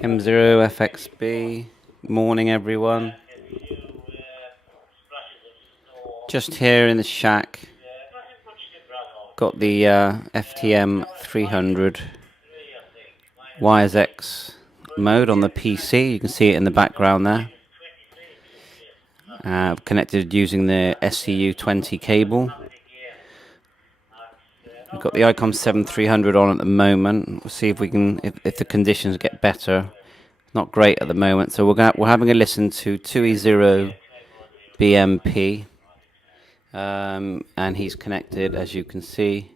M0FXB, morning everyone. Just here in the shack, got the FTM300 YAESU mode on the PC. You can see it in the background there. Connected using the SCU20 cable. We've got the ICOM IC 300 on at the moment. We'll see if we can, if the conditions get better. Not great at the moment, so we're having a listen to 2E0 BMP, and he's connected, as you can see,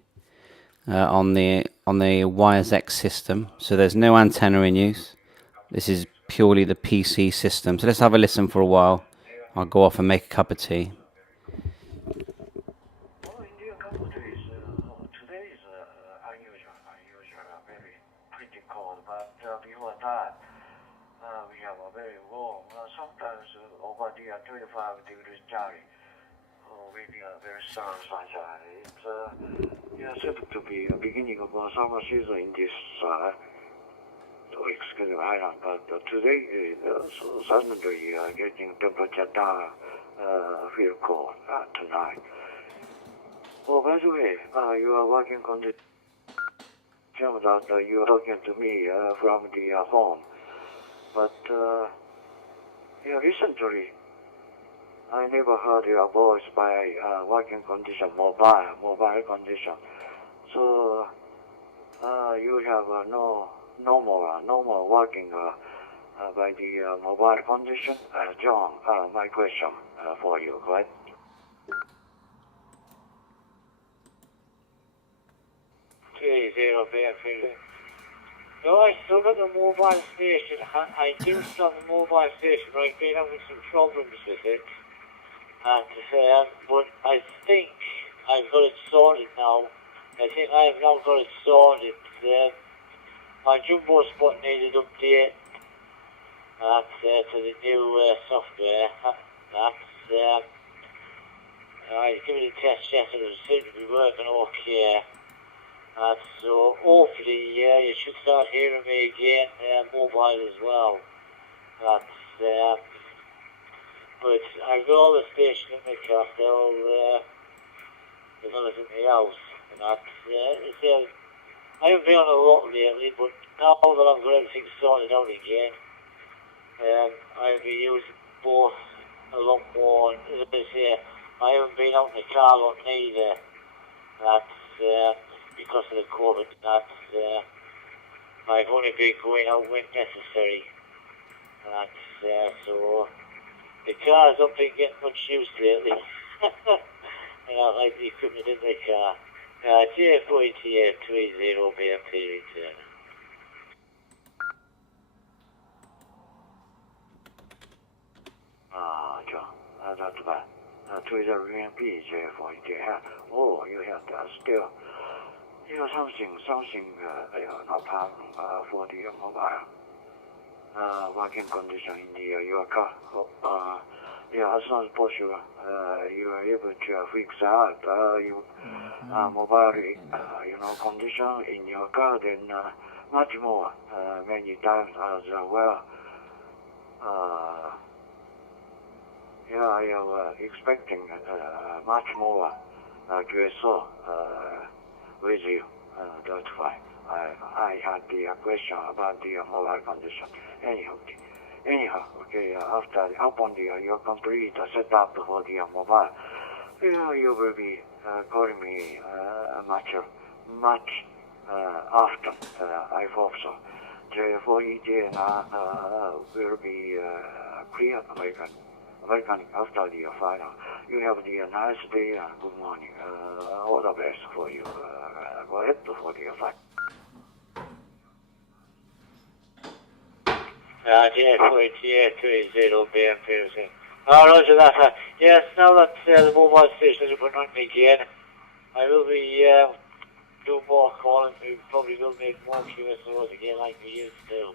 on the YAESU system. So there's no antenna in use. This is purely the PC system. So let's have a listen for a while. I'll go off and make a cup of tea. We have a very warm, sometimes over the 25 degrees Celsius, with very strong sunshine. It's said to be the beginning of summer season in this exclusive island, but today suddenly getting temperature down, feel cold tonight. Oh, by the way, you are working on the film that you are talking to me from the home. But recently, I never heard your voice by working condition, mobile condition. So you have no more working by the mobile condition. John, my question for you, right? No, I still got the mobile station. I do still have the mobile station, but I've been having some problems with it. And, but I think I've got it sorted now. I think I have now got it sorted. My jumbo spot needed update to the new software. I given it a test yesterday, it seemed to be working okay. So hopefully, you should start hearing me again, mobile as well. But I've got all the station in the car still, as well as in the house. And I haven't been on a lot lately, but now that I've got everything sorted out again, I'll be using both a lot more. As I say, I haven't been out in the car a lot neither. Because of the COVID, I've only been going out when necessary. So the car's not been getting much use lately. Like the equipment in the car. JF30 BMP return. John, that's bad. 30 BMP, JF40. Oh, you have that still. You know, something, no problem for the mobile working condition in your car. As soon as possible, you are able to fix out your mobile, condition in your car. Then much more, many times as well. I am expecting much more QSO. With you, that's why I had the question about the mobile condition. Anyhow, okay. Upon your complete setup for the mobile, you will be calling me much often. I hope so. J4EJ will be clear American after the final. You have the nice day and good morning. All the best for you. Go ahead for the fight. J430 BMP. Roger that. Yes, now that the mobile station is up and running again, I will be doing more calling, we probably will make more QSOs again like we used to.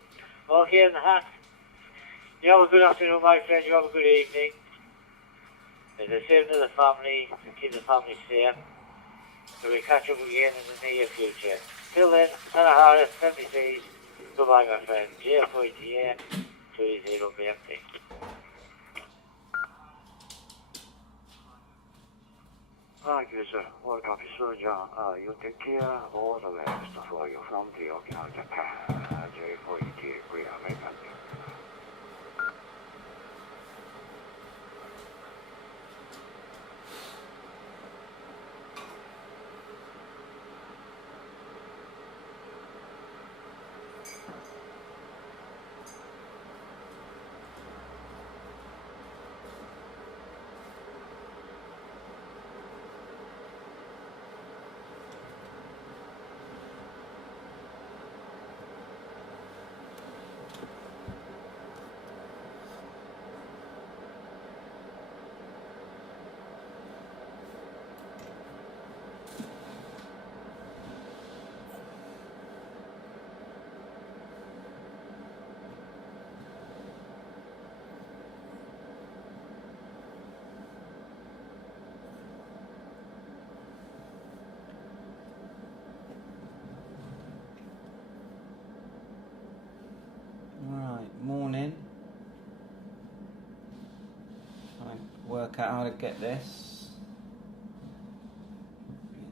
Okay, and that. You have a good afternoon, my friend. You have a good evening. As I say to the family, keep the family safe. So we catch up again in the near future. Till then, Santa Harris, 73. Goodbye, my friend. JFOTA 20BMT. Thank you, sir. Welcome to Surgeon. You take care all the best for your family of Japan. JFOTA 300. Right, morning. Trying to work out how to get this.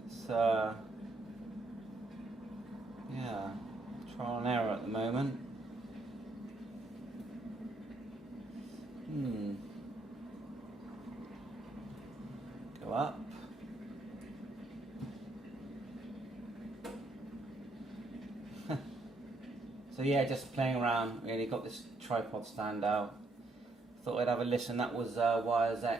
It's yeah, trial and error at the moment. Go up. So yeah, just playing around. Really got this tripod stand out. Thought I'd have a listen. That was YAESU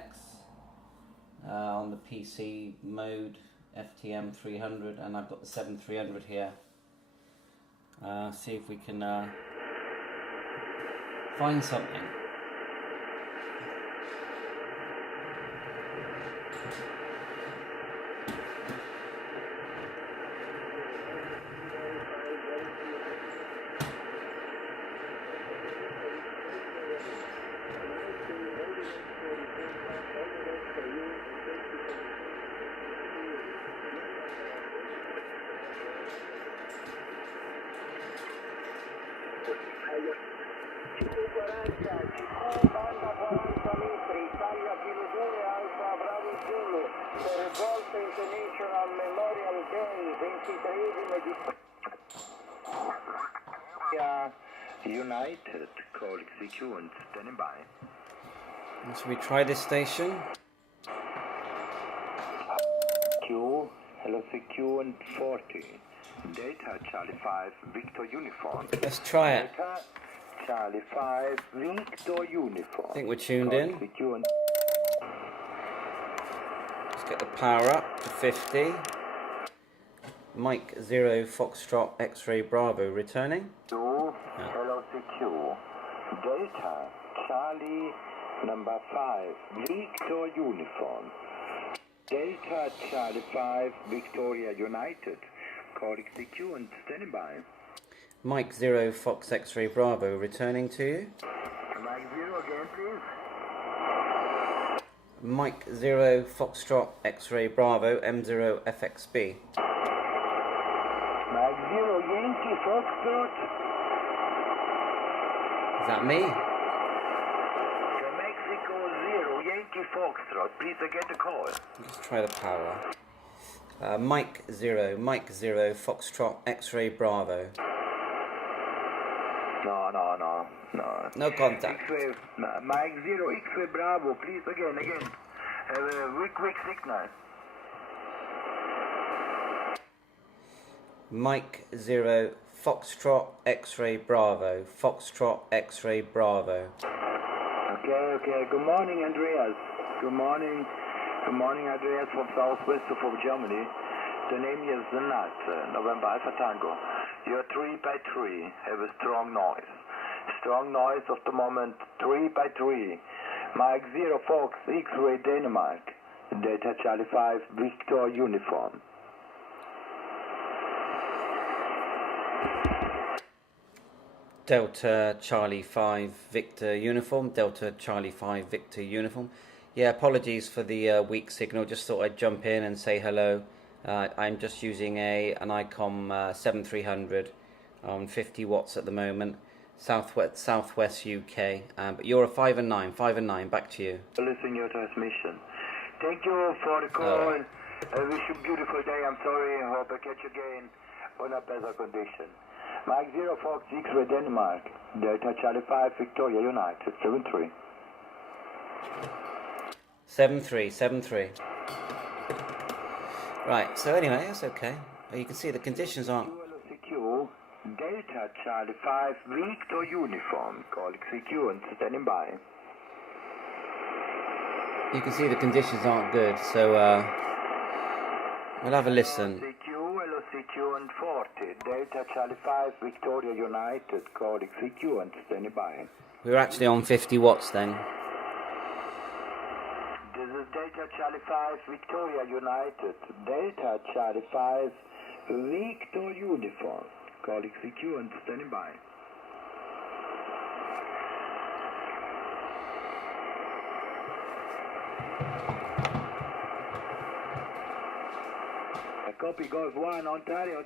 on the PC mode FTM300, and I've got the 7300 here. See if we can find something. United, call execute, standing by. Should we try this station? Q, hello secure 40. Data Charlie 5, Victor Uniform. Let's try it. Data Charlie 5, Victor Uniform. I think we're tuned Call in. execute. Let's get the power up to 50. Mike 0 Foxtrot X-Ray Bravo returning. Hello secure. Data Charlie number 5, Victor Uniform. Delta Charlie 5, Victoria United. Call execute, standing by. Mike 0 Fox X-Ray Bravo returning to you. Mike 0 again, please. Mike 0 Foxtrot X-Ray Bravo M0FXB. Mike 0 Yankee Foxtrot. Is that me? Mexico 0 Yankee Foxtrot. Please get the call. Let's try the power. Mike 0 Foxtrot X-Ray Bravo. No. No contact. X-ray, Mike 0 X-ray Bravo. Please again. Have a quick signal. Mike 0 Foxtrot X-Ray Bravo. Foxtrot X-Ray Bravo. Okay. Good morning, Andreas. Good morning, Andreas from southwest of Germany. The name is Nat, November Alpha Tango. You're 3 by 3. Have a strong noise. Strong noise of the moment, 3 by 3. Mike 0 Fox, X-Ray Denmark. Data Charlie 5, Victor Uniform. Delta Charlie 5 Victor Uniform, Delta Charlie 5 Victor Uniform. Yeah, apologies for the weak signal. Just thought I'd jump in and say hello. I'm just using an ICOM 7300 on 50 watts at the moment, Southwest UK. But you're a 5 and 9, 5 and 9. Back to you. Listen your transmission. Thank you for the call. I wish you a beautiful day. I'm sorry. I hope I catch you again on a better condition. Mike 0FXB Denmark, Delta Charlie 5 Victoria United 73. 73. Right, so anyway, that's okay. You can see the conditions aren't... CQ, Delta Charlie 5 Victor Uniform, call CQ and standing by. You can see the conditions aren't good, so we'll have a listen. CQ and 40, Delta Charlie 5 Victoria United, calling CQ and standing by. We're actually on 50 watts then. This is Delta Charlie 5 Victoria United, Delta Charlie 5 Victor Uniform, calling CQ and standing by. Copy Golf 1, Ontario,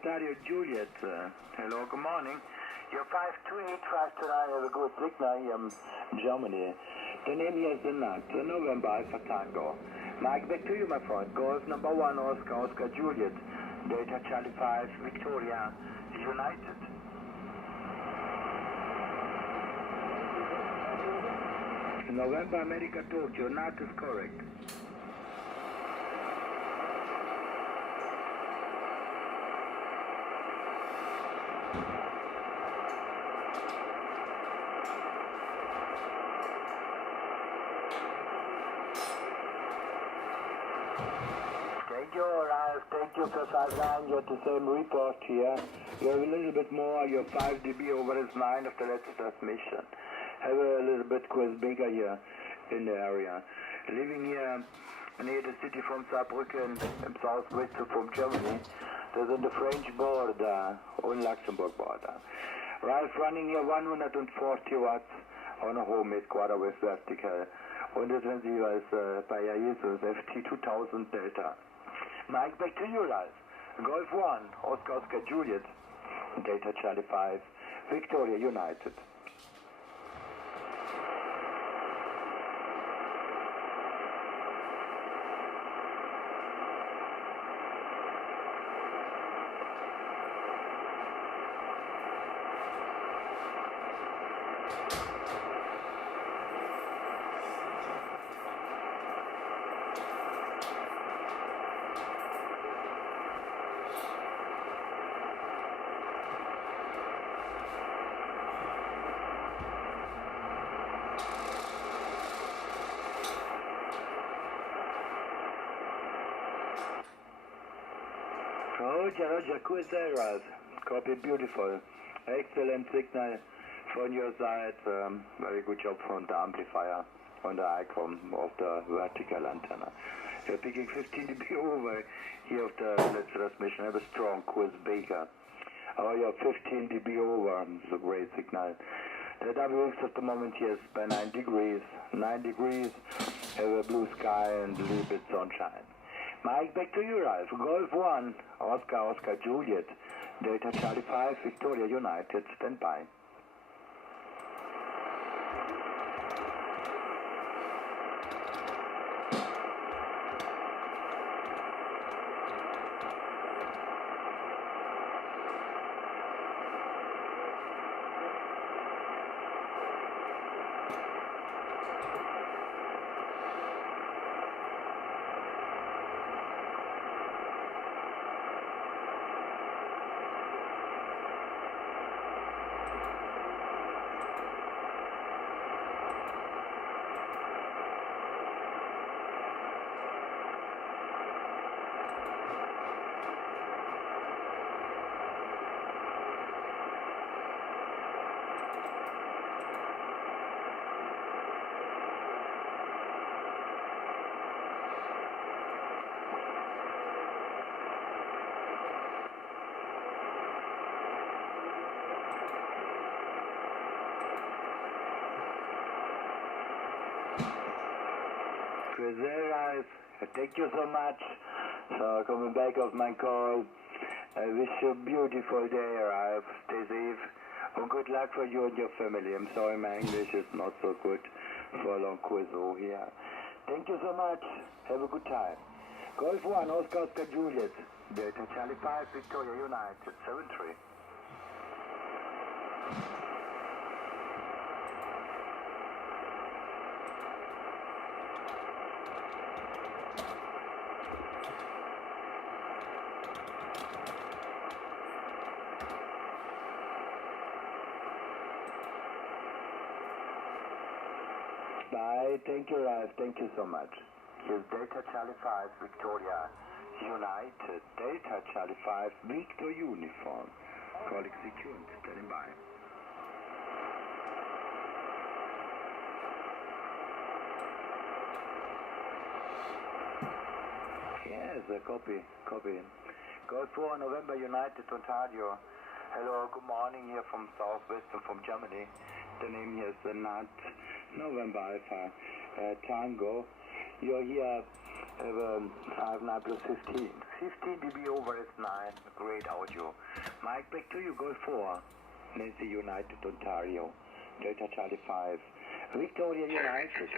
Juliet. Hello, good morning. You're 52859, have a good signal here in Germany. The name here is the NAT, November Alpha Tango. Mike, back to you, my friend. Golf number 1, Oscar, Juliet. Delta Charlie 5, Victoria, United. November America Tokyo, NAT is correct. Thank you for 59, you're the same report here. You have a little bit more, you're 5 dB over his 9 of the latest transmission. Have a little bit quiz bigger here in the area. Living here near the city from Saarbrücken, in southwest from Germany. There's on the French border, on Luxembourg border. Ralph running here 140 watts on a homemade quarter wave vertical. Und das wenn Sie als bei YAESU FTM300 Delta. Mike, back to you, Ralph. Golf 1, Oscar Juliet, Delta Charlie 5, Victoria United. Roger, cool day, Ralph. Copy, beautiful. Excellent signal from your side. Very good job from the amplifier on the ICOM of the vertical antenna. You're picking 15 dB over here of the let's transmission. Have a strong quiz baker. Oh, you're 15 dB over. It's a great signal. The WX at the moment here is by 9 degrees. 9 degrees. Have a blue sky and a little bit sunshine. Mike, back to you, Ralph. Golf 1, Oscar Juliet, Delta Charlie 5, Victoria United, stand by. Chris arrive. Thank you so much for coming back of my call. I wish you a beautiful day, arrive. Stay safe. And good luck for you and your family. I'm sorry my English is not so good for a long quiz here. Thank you so much. Have a good time. Golf 1, Oscar Julius. Delta Charlie 5, Victoria United, 7-3. Bye. Thank you, Ralph. Thank you so much. Here's Delta Charlie 5, Victoria United. Delta Charlie 5, Victor Uniform. Call execute. Standing by. Yes, copy. Golf 4, November United, Ontario. Hello, good morning here from Southwest and from Germany. The name here is Nat, November Alpha, Tango. You're here, 5 9 plus 15. 15 dB over S9, great audio. Mike, back to you, Golf 4, Nancy United, Ontario. Delta Charlie 5, Victoria United.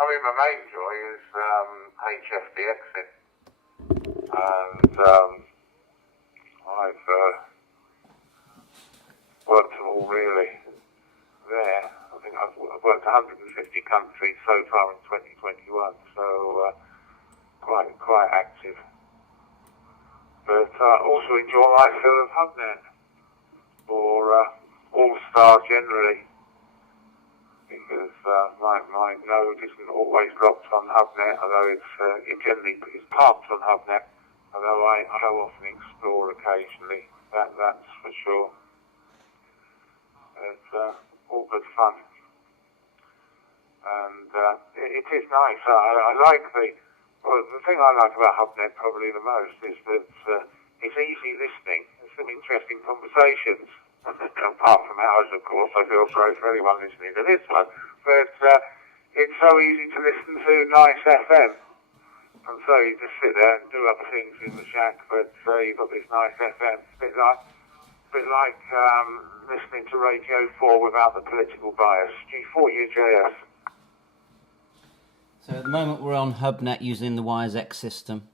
I mean, my main joy is HFD exit, and I've worked them all really there. I think I've worked 150 countries so far in 2021, so quite active. But also enjoy life field of HubNet, or All-Star generally, because my node isn't always locked on HubNet, although it generally is parked on HubNet, although I go off and explore occasionally, that's for sure. It's all good fun. And it is nice. I like the thing I like about HubNet probably the most is that it's easy listening. There's some interesting conversations. Apart from ours, of course, I feel sorry for anyone listening to this one. But it's so easy to listen to nice FM. And so you just sit there and do other things in the shack, but you've got this nice FM. It's a bit like listening to Radio 4 without the political bias. G4UJS. So at the moment we're on HubNet using the YAESU system.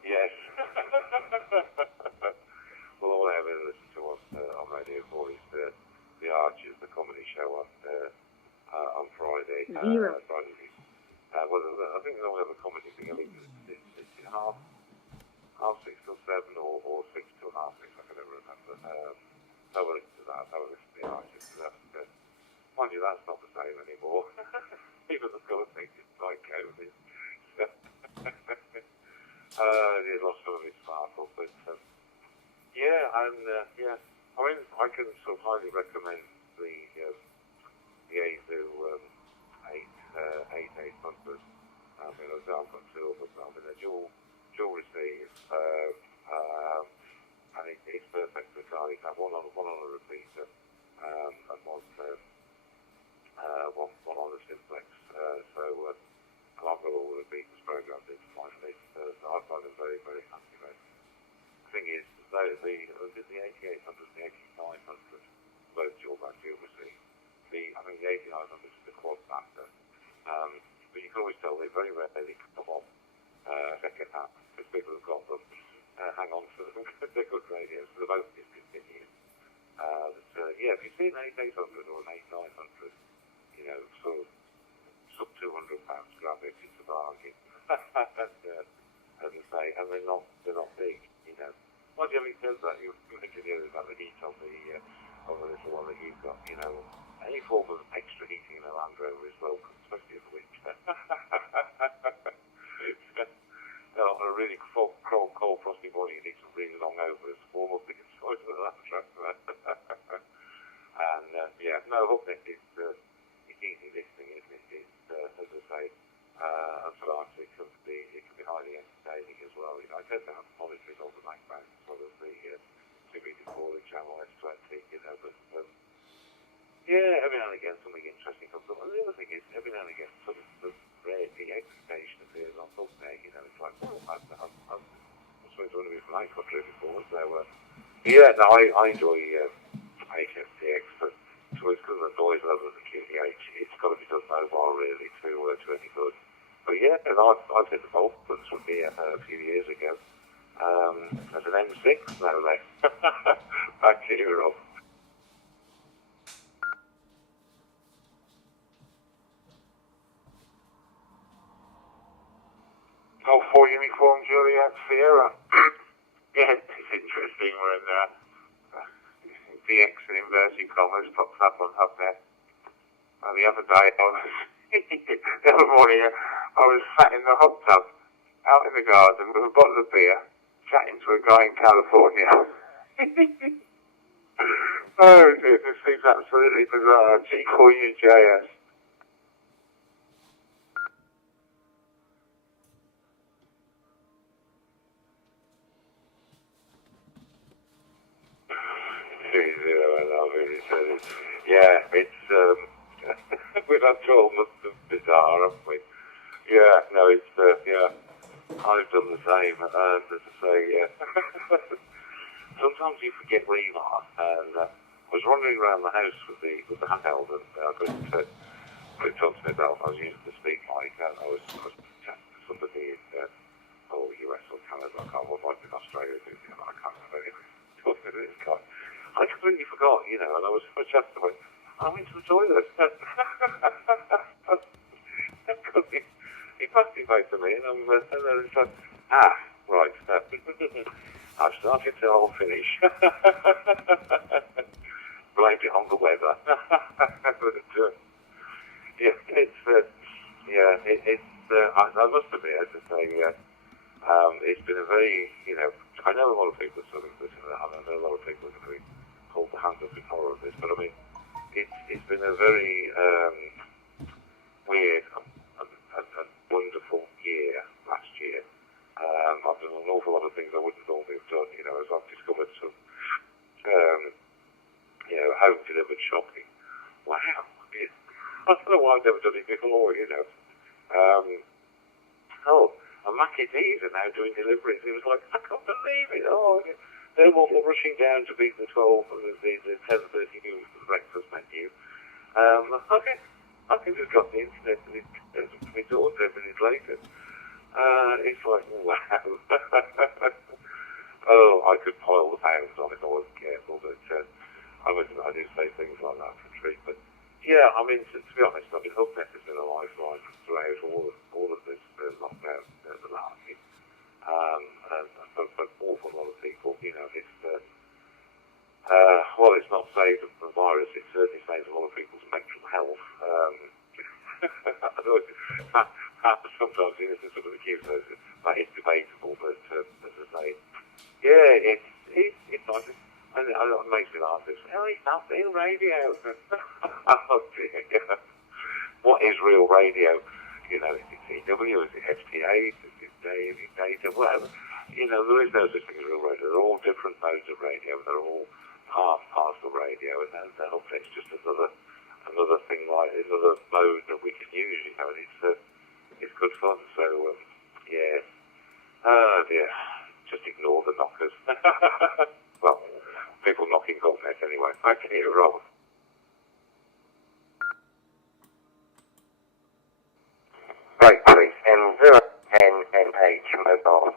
Yes. Well, all I ever listen to on Radio 4 is the Archers, the comedy show on Friday. Zero. Friday. I think they always have a comedy thing. I think it's half 6 till 7 or 6 till half 6. I can never remember. So we'll listen to that. I will listen to the Archers. Mind you, that's not the same anymore. Even the sort of thing is like COVID. It lost some of its sparkle, but yeah, and yeah, I mean, I can sort of highly recommend the YAESU 800. I mean, I've got silver, but I'm in a dual receive, and it's perfect for Charlie. I have one on a repeater, and one on the simplex. So I've got all the repeaters programmed into my list. So I find them very, very handy. The thing is, the 8800 and the 8900 both dual receive. I think the 8900 is the quad factor. But you can always tell they very rarely come off second hand, because people have got them, hang on to them, they're good radios, so they're both discontinued. Yeah, if you see an 8800 or an 8900, you know, sort of sub £200, grab it, it's a bargain. As I say, and they're not big, you know. Well, having said that, you mentioned the other about the heat on the little one that you've got, you know. Any form of extra heating in a Land Rover is welcome, especially in the winter. On a really cold, frosty morning, you need some really long overs, warm up the inside of the Land Rover. And yeah, no, Hubnet is easy listening, isn't it? It's, as I say, and for us, it can be highly entertaining as well. You know, I tend to have monitoring on the background as well as the 2-meter channel S20, you know, but yeah, every now and again something interesting comes up. And the other thing is, every now and again, some of the rare DX station appears on Hubnet, you know, it's like, oh, I'm supposed to want to be from ICOM before, so yeah, no, I enjoy HFTX, but it's because of the noise level of the QTH, it's got to be done mobile really to any good. But yeah, and I've hit the bolt buttons from here a few years ago, as an M6, no less. Back to you, Rob. Oh, 4 uniform Juliet Sierra. Yeah, it's interesting when DX in inverted commas pops up on Hubnet. The other day, the other morning, I was sat in the hot tub, out in the garden with a bottle of beer, chatting to a guy in California. Oh dear, this seems absolutely bizarre. G4UJS. Yeah, it's we've had 12 months of bizarre, haven't we? Yeah, no, it's yeah. I've done the same, as I say. Sometimes you forget where you are, and I was wandering around the house with the handheld, and I couldn't put it onto my belt. I was using the speak mic, and I was chatting to somebody in US or Canada. I can't remember, in Australia. I can't remember anything. Talking to this guy. I completely forgot, you know, and I was chatting to him. I went to the toilet. He passed his way to me, and then it's like, right. I've started to all finish. Blamed it on the weather. But, yeah, I must admit, as I say, it's been a very, you know, I know a lot of people are sort of listening to that, and I know a lot of people are going to hold their hands up in horror of this, but I mean, it's been a very weird and wonderful year last year. I've done an awful lot of things I wouldn't normally have done, you know, as I've discovered some, you know, home delivered shopping. Wow. I don't know why I've never done it before, you know. And Mackie D's are now doing deliveries. It was like, I can't believe it. Oh, they're all rushing down to beat the 12 and the 10:30 news for the breakfast menu. I can just got the internet and it's my daughter 10 minutes later. It's like, wow. Oh, I could pile the pounds on if I wasn't careful, but I do say things like that for a treat. But yeah, I mean, to be honest, I mean, Hubnet has been a lifeline throughout all of this lockdown, the last year. And for an awful lot of people, you know, it's well, it's not saved the virus, it certainly saves a lot of people's mental health. Sometimes in this sort of accused that is debatable, but as I say, yeah, it's nice. And it makes me laugh. It's not real radio. Oh dear. What is real radio? You know, is it CW, is it FTA, is it data, whatever. You know, there is no such thing as real radio. They're all different modes of radio. They're all parts of radio, and then Hubnet's just another thing, like another mode that we can use. You know, and it's good fun. So yeah. Oh dear. Just ignore the knockers. Well, people knocking Hubnet anyway. Okay, Rob. Right, please. M010NH mobile.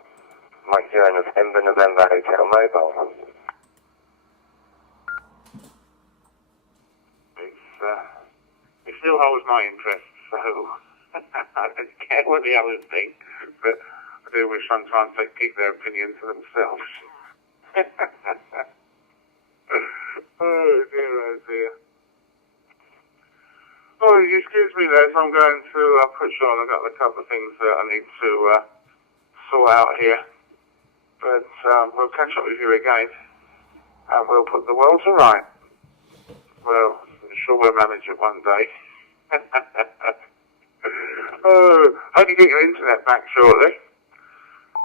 Mike 0 November Hotel mobile. still holds my interest, so I don't care what the others think, but I do wish sometimes they keep their opinion to themselves. Oh dear, oh dear. Oh, excuse me Les, I'm going to push on. I've got a couple of things that I need to sort out here. But we'll catch up with you again, and we'll put the world to right. Well, I'm sure we'll manage it one day. Oh, hope you get your internet back shortly.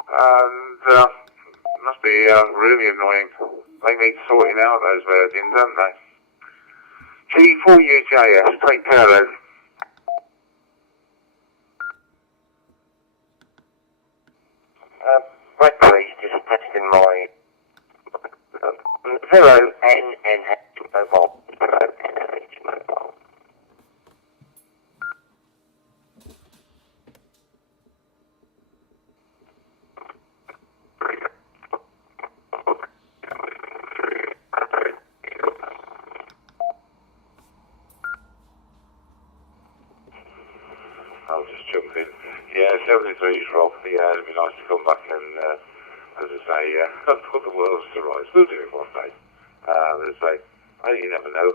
And it must be really annoying. They need sorting out those Virgin, don't they? G4UJS, take care then. Right, please, just testing my 0NNH mobile. 0NNH mobile. I'll just jump in. Yeah, 73's Rob. Yeah, it'd be nice to come back and, as I say, put the world to rights. We'll do it one day. As I say, you never know.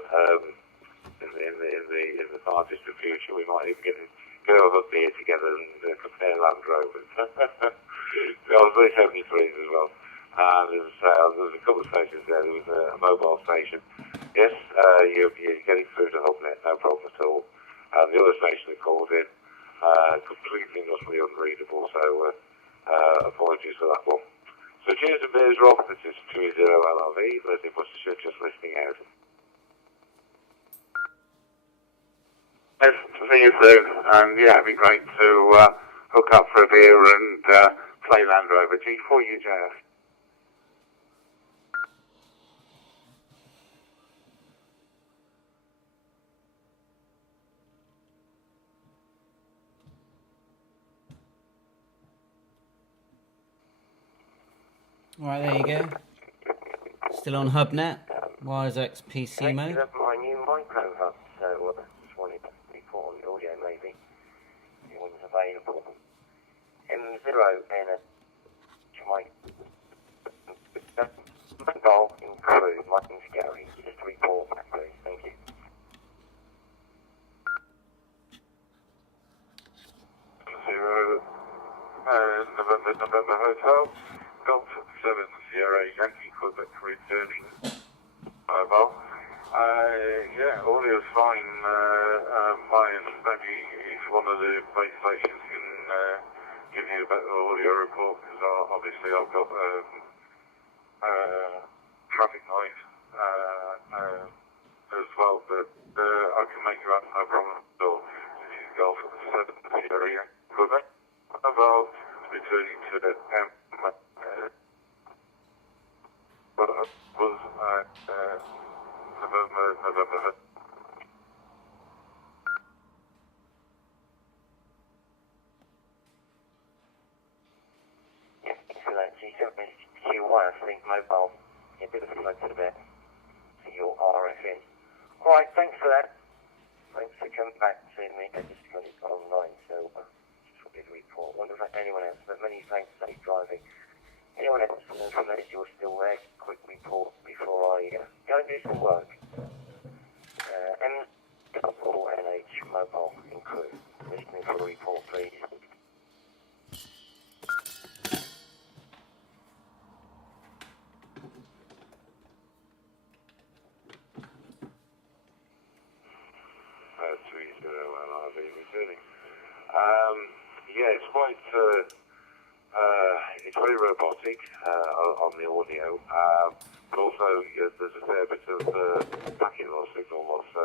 In the far distant future, we might even go have a beer together and compare Land Rovers. I was very 73s as well. As I say, there was a couple of stations there. There was a mobile station. Yes, you're getting through to HubNet, no problem at all. The other station that called in, completely and utterly unreadable, so apologies for that one. So cheers and beers, Rob. This is 20 LRV. Leslie Bustershire just listening out. Yes, see you soon. And yeah, it'd be great to hook up for a beer and play Land Rover. G4UJS. Alright, there you go. Still on HubNet, YAESU PC mode. That's my new micro hub, so just wanted to report on the audio maybe. It one's available. M0NH mobile include. My name's Gary. Just to report back, please. Thank you. November Hotel, Golf 7 Sierra Yankee Quebec returning mobile. Yeah, audio's fine. Mine, maybe if one of the base stations can give you a better audio report, because obviously I've got traffic noise as well, but I can make you out no problem at all. This is Golf 7 Sierra Yankee Quebec mobile. Returning to the but I was November. Yeah, excellent. G7QY, I think mobile. Yeah, a bit of a float to the bit for your RFN. Alright, thanks for that. Thanks for coming back to me. I just got it online, so just a report. Wonder if anyone else, but many thanks, safe driving. Anyone else from those you're still there, quick report before I go and do some work. M0NH mobile include. Listening for a report, please. Returning. Yeah, it's quite, it's very robotic on the audio, but also there's a fair bit of packet loss, signal loss, so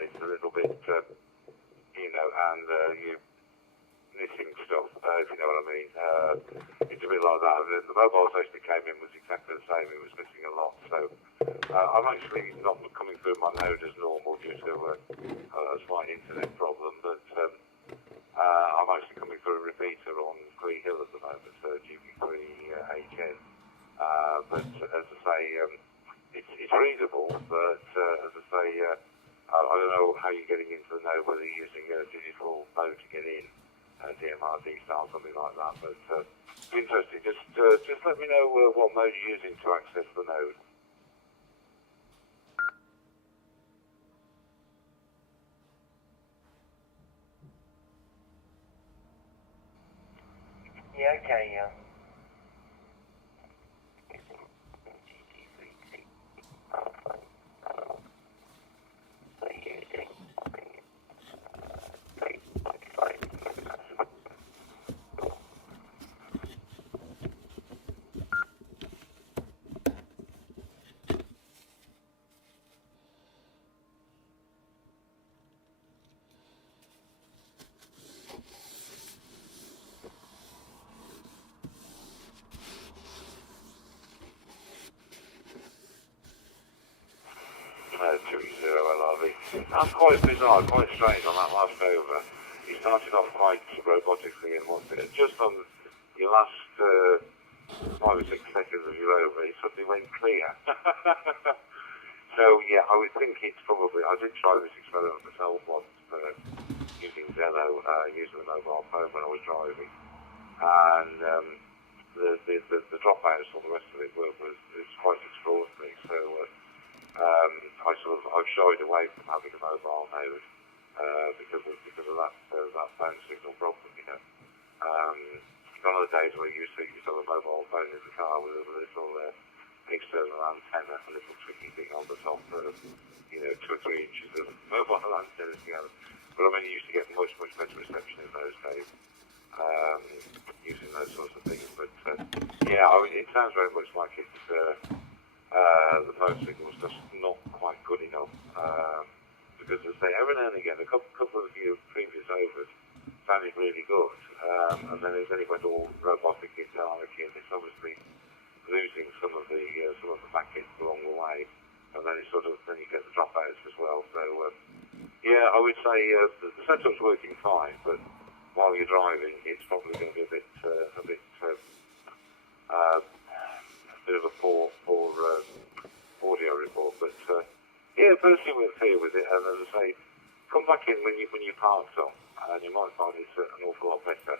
it's a little bit, and you're missing stuff, if you know what I mean. It's a bit like that. The mobile station that came in was exactly the same, it was missing a lot, so I'm actually not coming through my node as normal due to a slight internet problem, but I'm actually coming through a repeater on Green Hill at the moment, GB3HN. But as I say, it's readable, but as I say, I don't know how you style, something like that. But interesting. Just let me know what mode you're using to access the node. Yeah, okay, yeah. That's quite bizarre, quite strange on that last over. He started off quite robotically and just on your last 5 or 6 seconds of your over, it suddenly went clear. So yeah, I would think it's probably, I did try this experiment myself once, using Zello, using the mobile phone when I was driving. And the dropouts on the rest of it was quite extraordinary. So I've shied away from having a mobile node because of that phone signal problem. Gone are the days where you used to have a mobile phone in the car with a little external antenna, a little tricky thing on the top, 2 or 3 inches of mobile antenna together. But I mean, you used to get much better reception in those days using those sorts of things. But yeah, I mean, it sounds very much like it's. The phone signal was just not quite good enough because, as I say, every now and again, a couple of your previous overs sounded really good, and then it went all robotic into anarchy, and it's obviously losing some of the packets along the way, and then then you get the dropouts as well. So yeah, I would say the setup's working fine, but while you're driving, it's probably going to be a bit of a poor audio report, but yeah, personally we're clear with it, and as I say, come back in when you park some, and you might find it's an awful lot better.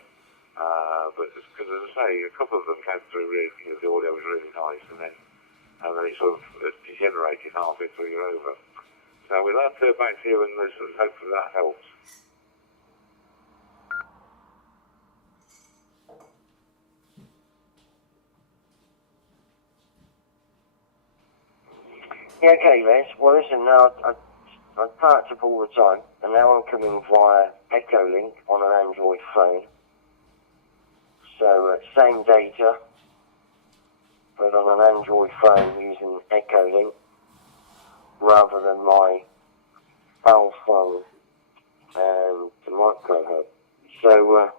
But because as I say, a couple of them came through really, the audio was really nice, and then it sort of degenerated halfway through your over. So with that, back to you, and hopefully that helps. Yeah, okay, Les. Well, listen, now I parked up all the time, and now I'm coming via Echolink on an Android phone. So, same data, but on an Android phone using Echolink rather than my PAL phone and the micro hub. So,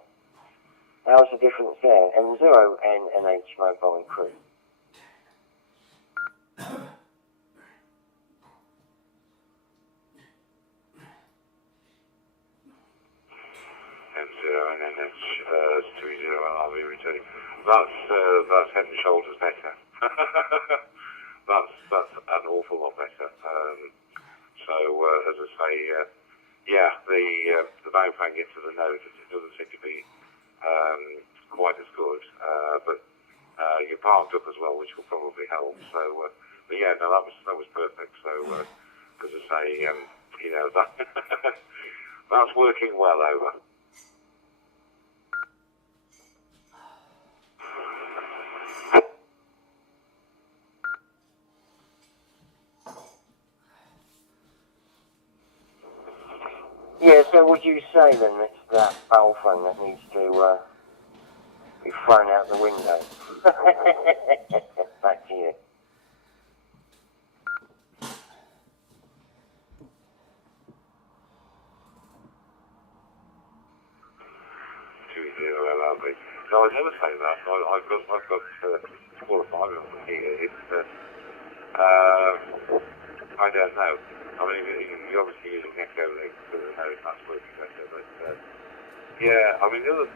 how's the difference there? M0NNH mobile crew. M0NNH 30 LRV returning. That's head and shoulders better. That's an awful lot better. So as I say, yeah, the backpack gets to the node. It doesn't seem to be quite as good, but you're parked up as well, which will probably help. So, but yeah, no, that was perfect. So as I say, that that's working well over. Yeah, so would you say then it's that PAL phone that needs to be thrown out the window? Back to you. No, I never say that. I've got 4 or 5 of them here. It's I don't know. I mean, you're obviously using Echolink, so that's working better. But yeah, I mean, the other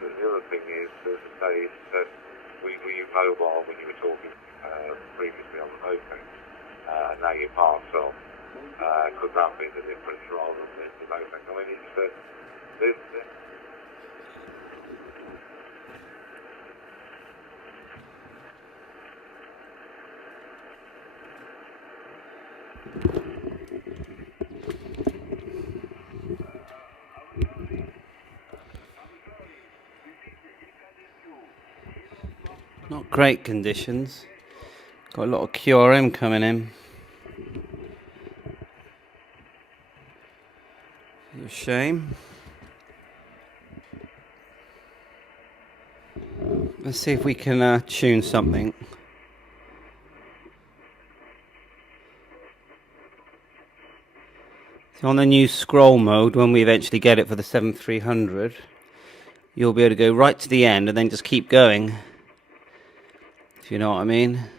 thing is, as I say, is we use mobile when you were talking previously on the moped. Now you're parked on. Could that be the difference rather than the moped? I mean, it's Not great conditions. Got a lot of QRM coming in. It's a shame. Let's see if we can tune something. So on the new scroll mode, when we eventually get it for the 7300, you'll be able to go right to the end and then just keep going. If you know what I mean.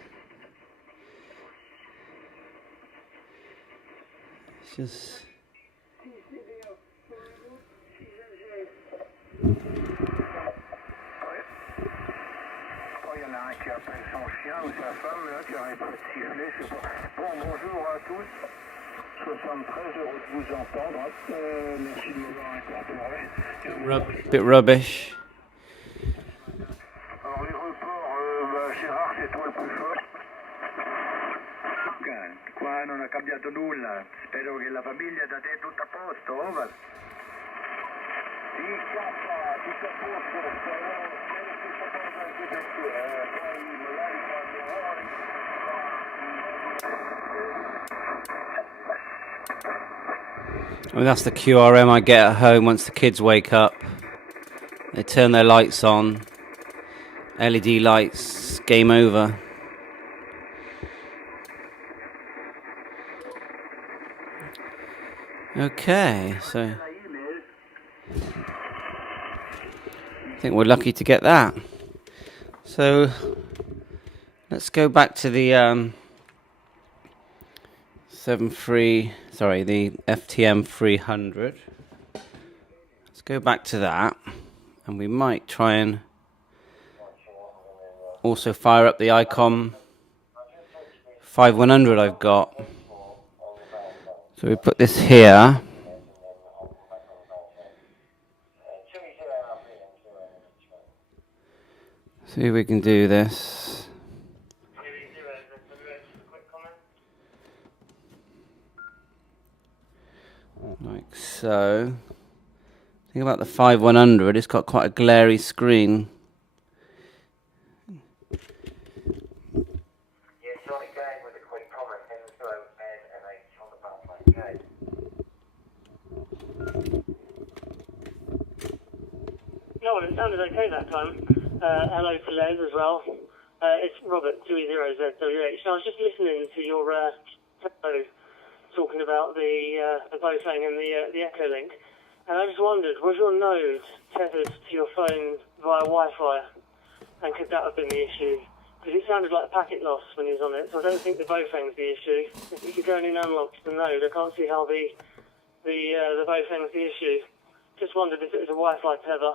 It's just... Il y en a un qui appelle son chien ou sa femme là, qui arrête pas de siffler, je sais pas. Bon, bonjour à tous. Je suis très heureux de vous entendre. Merci de m'avoir incorporé. Bit rubbish. Alors les reports, Gérard, c'est toi le plus fort. Qua non ha cambiato nulla. Spero che la famiglia da te è tutta a posto, over. Sì, cazzo, tutto a posto. Spero che sta cosa anche per te, poi magari quando vuoi. Well, that's the QRM I get at home once the kids wake up. They turn their lights on. LED lights, game over. Okay, so I think we're lucky to get that. So let's go back to the the FTM300. Let's go back to that, and we might try and also fire up the ICOM 5100 I've got. So we put this here. See if we can do this. Like so. Think about the 5100, it's got quite a glary screen. No, it sounded okay that time. Hello to Les as well. It's Robert, 20ZWH. I was just listening to your talking about the Bofang and the Echo Link, and I just wondered, was your node tethered to your phone via Wi-Fi, and could that have been the issue? Because it sounded like packet loss when he was on it, so I don't think the Bofang's the issue. If you could go in and unlock the node, I can't see how the Bofang's the issue. Just wondered if it was a Wi-Fi tether.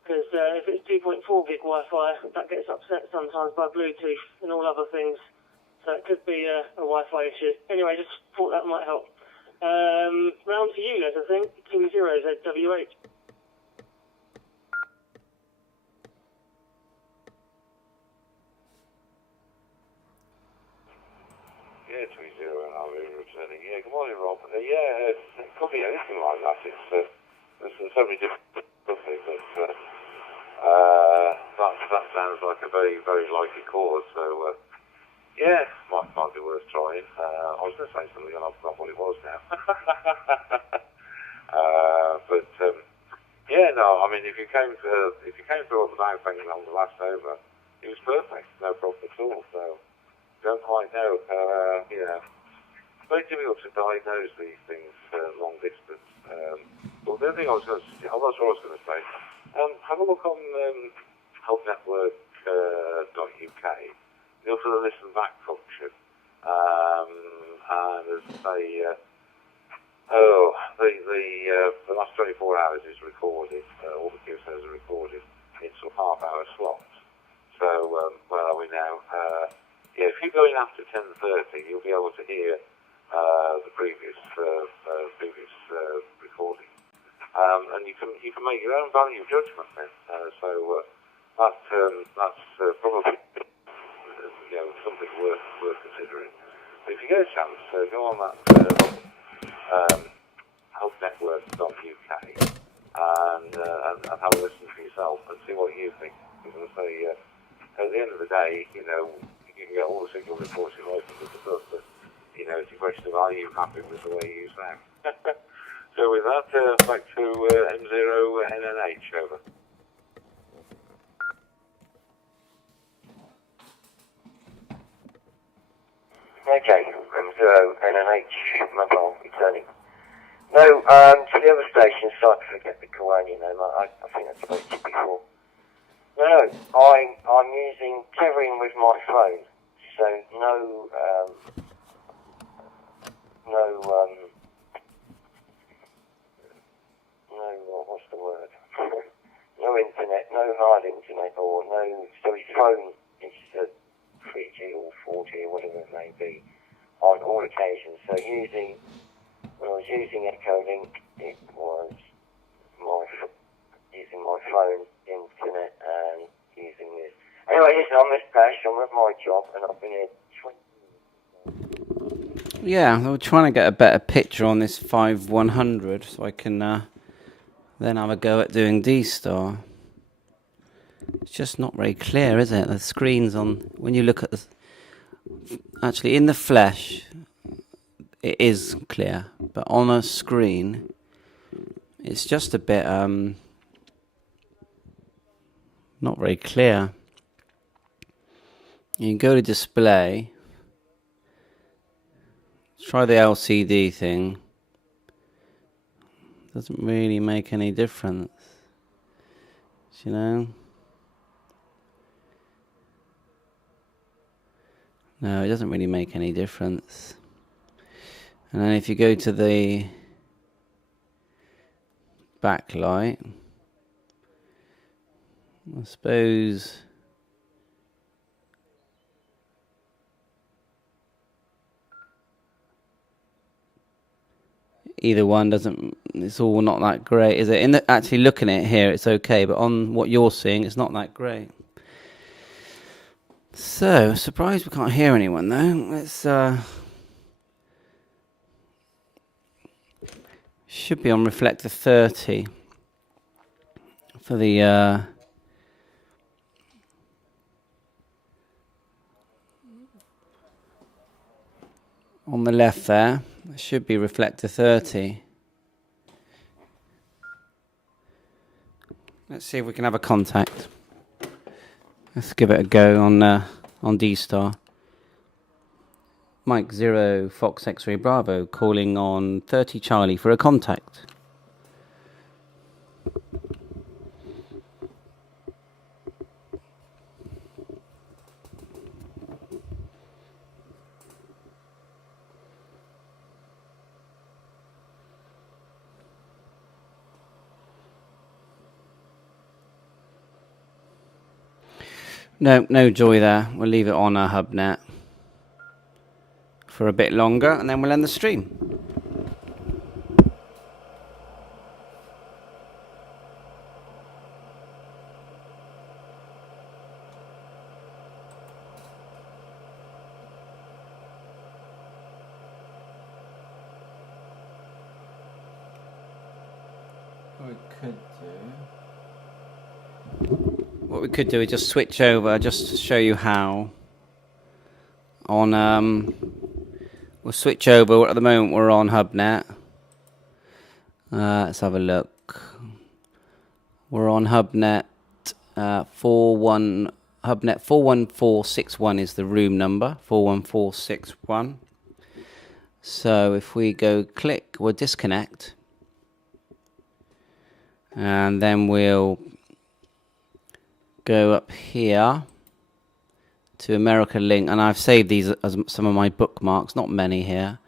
Because if it's 2.4 gig Wi-Fi, that gets upset sometimes by Bluetooth and all other things. So it could be a Wi-Fi issue. Anyway, just thought that might help. Round to you, Les, I think. 20ZWH. Yeah, 20 and I'm returning. Yeah, good morning, Rob. Yeah, it could be anything like that. There's so many different things that sounds like a very, very likely cause. So, yeah, might be worth trying. I was going to say something and I've forgotten what it was now. Yeah, no, I mean, if you came through on the Bofang on the last over, it was perfect, no problem at all. So, don't quite know. It's very difficult to diagnose these things long distance. But the other thing I was going to say, have a look on helpnetwork.uk. You'll for the listen back function, and as the last 24 hours is recorded. All the QSOs are recorded in sort of half-hour slots. So where are we now? If you go in after 10:30, you'll be able to hear the previous recording, and you can make your own value judgment then. That's probably something worth considering. If you get a chance, go on that healthnetwork.uk and have a listen for yourself and see what you think. Because I say, at the end of the day, you know, you can get all the signal reports you like from the book, but you know, it's a question of are you happy with the way you sound. So with that, back to M0NNH, over. Okay, M0NNH, mobile, returning. No, to the other station, sorry to forget the Kiwani name, I think I spoke to you before. No, I'm using tethering with my phone, so what's the word? No internet, no hard internet, or no, so his phone is 3G or 4G or whatever it may be on all occasions. So when I was using Echolink, it was using my phone, internet, and using this. Anyway, listen, I'm Miss Pash, I'm at my job, and I've been here 20 years. Yeah, we're trying to get a better picture on this 5100 so I can then have a go at doing D-Star. It's just not very clear, is it? The screen's on, when you look at the, actually in the flesh, it is clear, but on a screen, it's just a bit, not very clear. You can go to display, try the LCD thing, doesn't really make any difference, you know? No, it doesn't really make any difference. And then if you go to the backlight, I suppose either one doesn't, it's all not that great, is it? Actually looking at it here, it's okay, but on what you're seeing, it's not that great. So, surprised we can't hear anyone though. Let's should be on reflector 30 for the on the left there. It should be reflector 30. Let's see if we can have a contact. Let's give it a go on D-Star. Mike 0 Fox X-Ray Bravo calling on 30 Charlie for a contact. No joy there. We'll leave it on our hubnet for a bit longer and then we'll end the stream. What we could do is just switch over, just to show you how. We'll switch over. At the moment, we're on HubNet. Let's have a look. We're on HubNet 41461 is the room number. 41461. So if we go click, we'll disconnect, and then we'll go up here to America Link, and I've saved these as some of my bookmarks, not many here.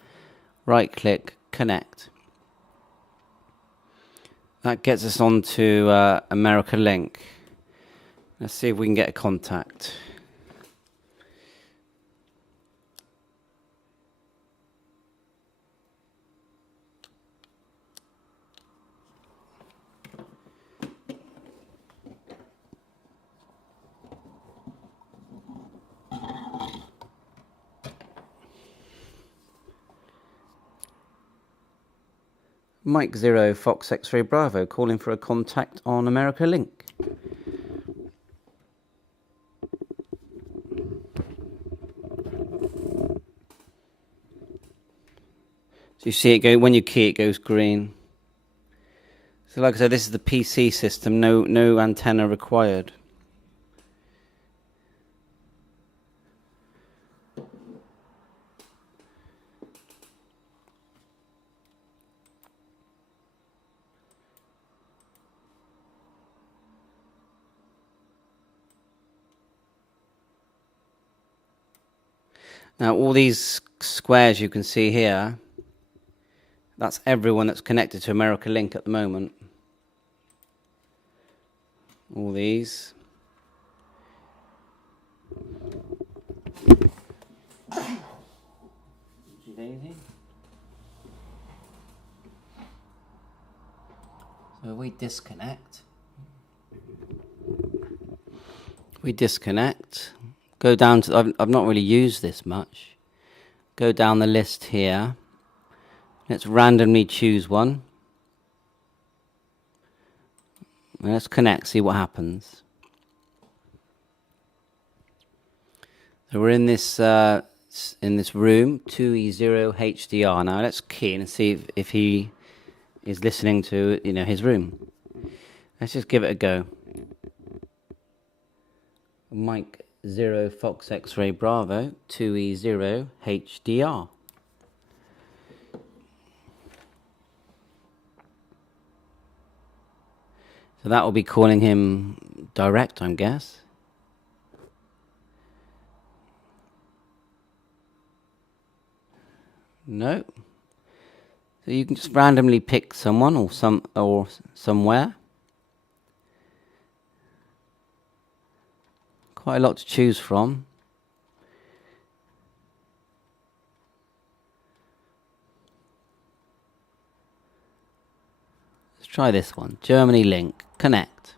Right click, connect. That gets us onto America Link. Let's see if we can get a contact. Mike 0 Fox X-Ray Bravo calling for a contact on America Link. So you see it go, when you key it goes green. So like I said, this is the PC system, no antenna required. Now all these squares you can see here, that's everyone that's connected to America Link at the moment. All these. So we disconnect, go down to, I've not really used this much, go down the list here, let's randomly choose one, and let's connect, see what happens. So we're in this room, 2E0 HDR. Now let's key in and see if he is listening to, you know, his room. Let's just give it a go. Mike 0 Fox X-Ray Bravo 2E0 HDR. So that will be calling him direct, I guess. No. So you can just randomly pick someone or somewhere. Quite a lot to choose from. Let's try this one. Germany Link. Connect.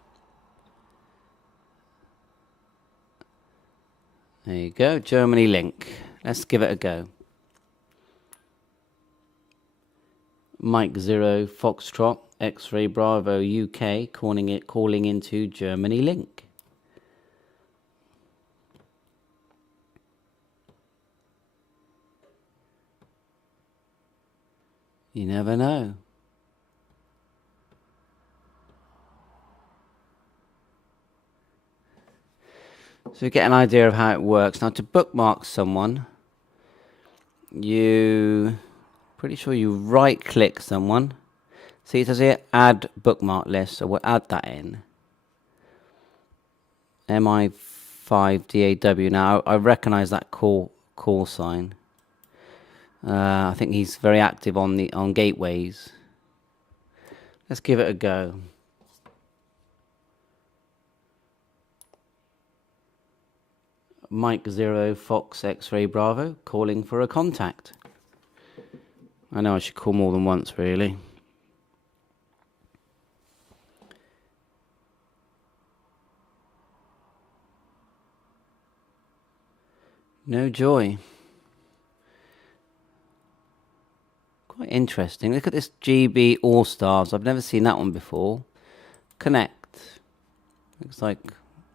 There you go. Germany Link. Let's give it a go. Mike 0 Foxtrot X-Ray Bravo UK calling into Germany Link. You never know. So you get an idea of how it works. Now to bookmark someone, pretty sure you right click someone. See, it says here add bookmark list, so we'll add that in. MI5DAW. Now I recognize that call sign. I think he's very active on gateways. Let's give it a go. Mike 0 Fox X-Ray Bravo calling for a contact. I know I should call more than once, really. No joy. Quite interesting. Look at this GB All Stars. I've never seen that one before. Connect. Looks like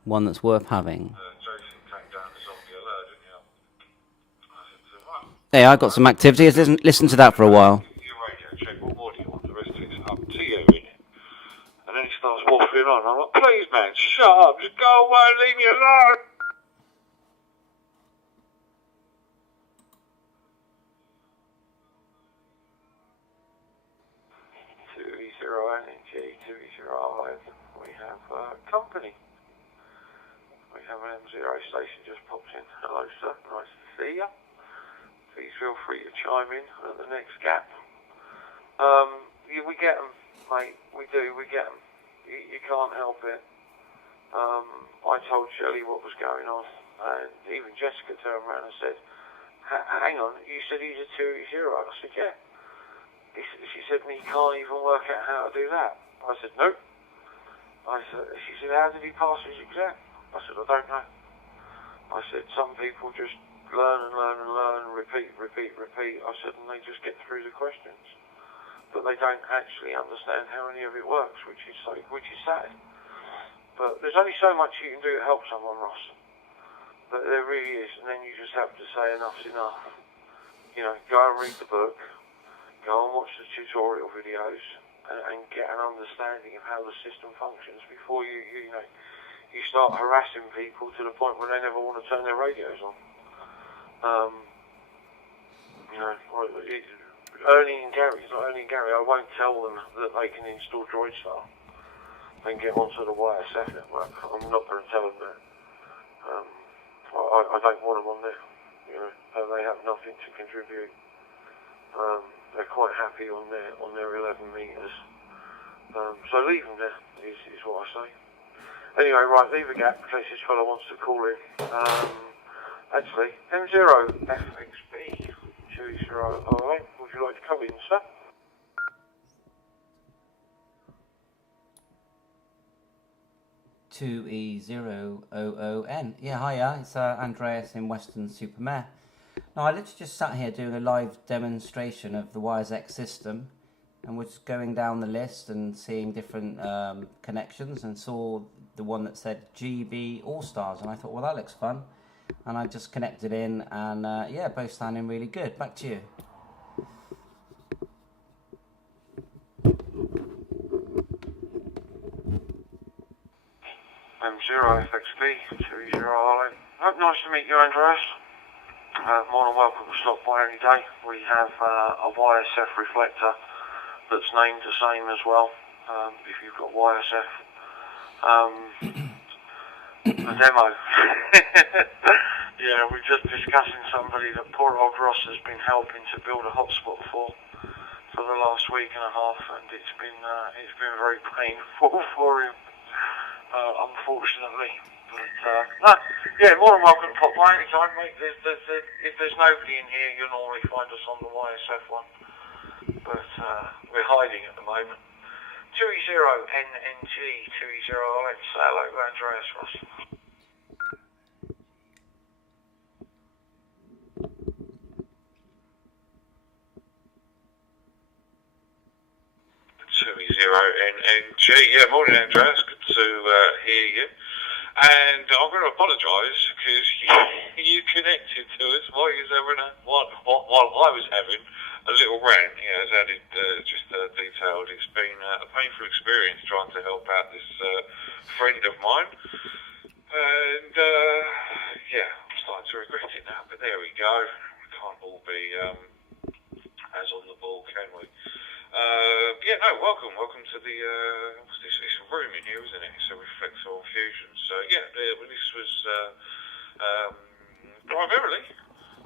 one that's worth having. Hey, I got some activity. Listen to that for a while. And then he starts waffling on. I'm like, please, man, shut up. Just go away and leave me alone. We have company. We have an M0 station just popped in. Hello, sir. Nice to see you. Please feel free to chime in at the next gap. We get them, mate. We do. We get them. You can't help it. I told Shelley what was going on, and even Jessica turned around and said, hang on, you said he's a 2E0. I said, yeah. She said, he can't even work out how to do that. I said, no. She said, how did he pass his exam? I said, I don't know. I said, some people just learn and learn and learn, repeat. I said, and they just get through the questions. but they don't actually understand how any of it works, which is sad. But there's only so much you can do to help someone, Ross. But there really is, and then you just have to say enough's enough. You know, go and read the book, go and watch the tutorial videos, and get an understanding of how the system functions before you start harassing people to the point where they never want to turn their radios on. Ernie and Gary, I won't tell them that they can install DroidStar and get onto the YSF network. I'm not going to tell them that. I don't want them on there. You know, they have nothing to contribute. They're quite happy on their 11 meters. So leave them there, is what I say. Anyway, right, leave a gap in case this fellow wants to call in. Actually, M0FXB 2008, would you like to come in, sir? E000N. Yeah, hiya, it's Andreas in Weston-super-Mare. Now, I literally just sat here doing a live demonstration of the YAESU system, and was going down the list and seeing different connections, and saw the one that said GB All-Stars, and I thought, well, that looks fun. And I just connected in, and yeah, both sounding really good. Back to you. M0FXB 2008. Nice to meet you, Andreas. More than welcome to stop by any day. We have a YSF reflector that's named the same as well. If you've got YSF, the demo. Yeah, we're just discussing somebody that poor old Ross has been helping to build a hotspot for the last week and a half, and it's been very painful for him, unfortunately. But yeah, more than welcome to pop by anytime, mate. If there's nobody in here, you'll normally find us on the YSF one, but we're hiding at the moment. 20NNG 20. Say hello to Andreas, Ross. NNG. Yeah, morning, Andreas. Good to hear you. And I'm going to apologise because you connected to us while I was having a little rant. Yeah, as added detailed. It's been a painful experience trying to help out this friend of mine, and yeah, I'm starting to regret it now. But there we go. We can't all be as on the ball, can we? Yeah, no, welcome to the, it's a room in here, isn't it? It's a reflector fusion. So yeah, this was primarily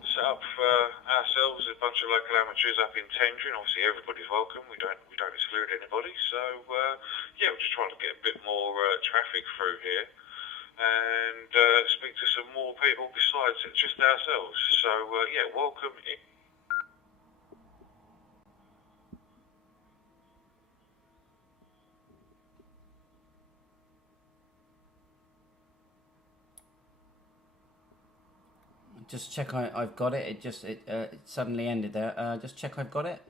set up for ourselves, a bunch of local amateurs up in Tendring. Obviously everybody's welcome, we don't exclude anybody. So yeah, we're just trying to get a bit more traffic through here and speak to some more people besides just ourselves. So yeah, welcome in. Just check I've got it. It suddenly ended there. Just check I've got it.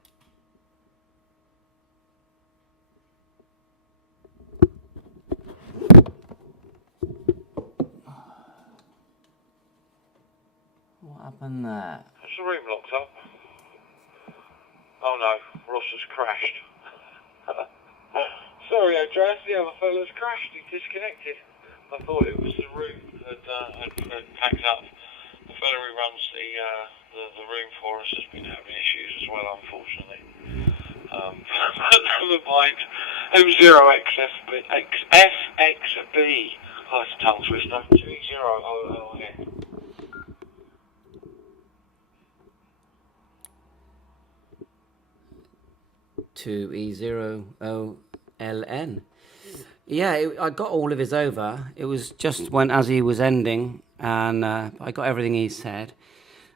What happened there? Is the room locked up? Oh no, Ross has crashed. Sorry, Andreas, the other fella's crashed. He disconnected. I thought it was the room that had packed up. The fellow who runs the room for us has been having issues as well, unfortunately. Never mind. M0FXB. Oh, it's a tongue twister. 2000N. E0OLN. Yeah, I got all of his over. It was just when as he was ending, and I got everything he said.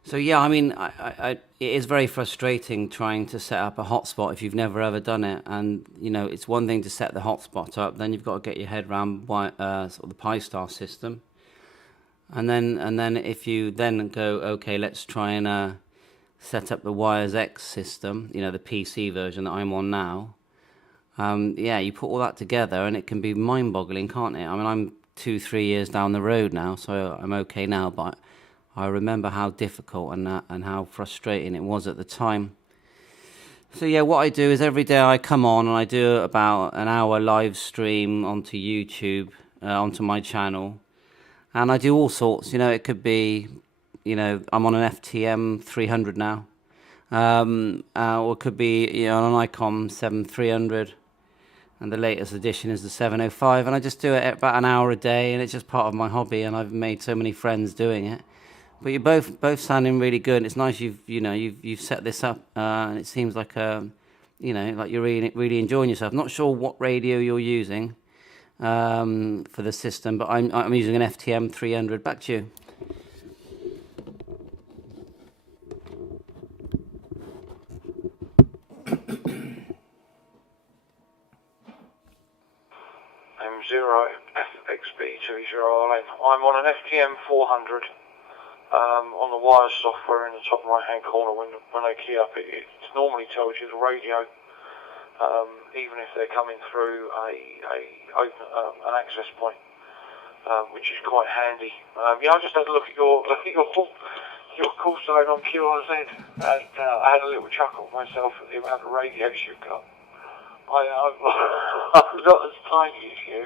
So yeah, I mean, it is very frustrating trying to set up a hotspot if you've never ever done it. And you know, it's one thing to set the hotspot up, then you've got to get your head around sort of the Pi-Star system, and then if you then go, okay, let's try and set up the YAESU system, you know, the PC version that I'm on now, yeah, you put all that together and it can be mind-boggling, can't it? I mean, I'm 2-3 years down the road now, so I'm okay now, but I remember how difficult and how frustrating it was at the time. So yeah, what I do is every day I come on and I do about an hour live stream onto YouTube, onto my channel, and I do all sorts. You know, it could be, you know, I'm on an FTM300 now, or it could be, you know, an ICOM 7300, and the latest edition is the 705, and I just do it about an hour a day, and it's just part of my hobby, and I've made so many friends doing it. But you're both sounding really good. It's nice you've set this up, and it seems like you know, like you're really enjoying yourself. Not sure what radio you're using for the system, but I'm using an FTM300. Back to you. M0FXB to Israel. I'm on an FTM400. On the wires software in the top right hand corner, when they key up, it normally tells you the radio, even if they're coming through an access point, which is quite handy. Yeah, I just had a look at your call sign on QRZ, and I had a little chuckle myself at the amount of radios you've got. I'm not as tiny as you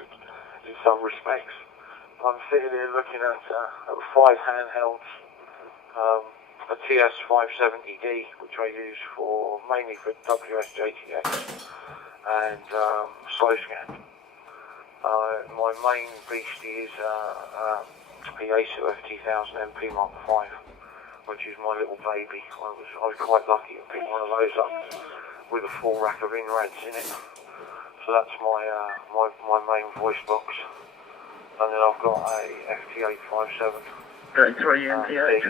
in some respects. I'm sitting here looking at 5 handhelds, a TS570D, which I use mainly for WSJTX, and slow scan. My main beastie is a YAESU FTM300 Mark 5, which is my little baby. I was quite lucky to pick one of those up with a full rack of in-rads in it. So that's my main voice box. And then I've got a FT857. 33 MPH,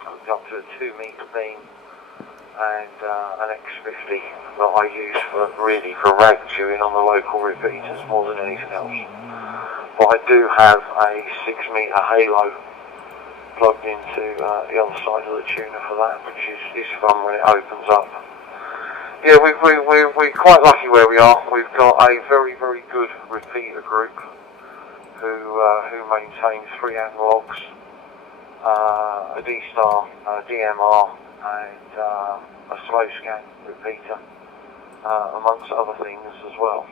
hooked up to a 2-metre beam, and an X50 that I use for rag chewing on the local repeaters more than anything else. But I do have a 6-metre halo plugged into the other side of the tuner for that, which is fun when it opens up. Yeah, we're quite lucky where we are. We've got a very, very good repeater group who maintain 3 analogs, a D-Star, a DMR, and a slow scan repeater, amongst other things as well.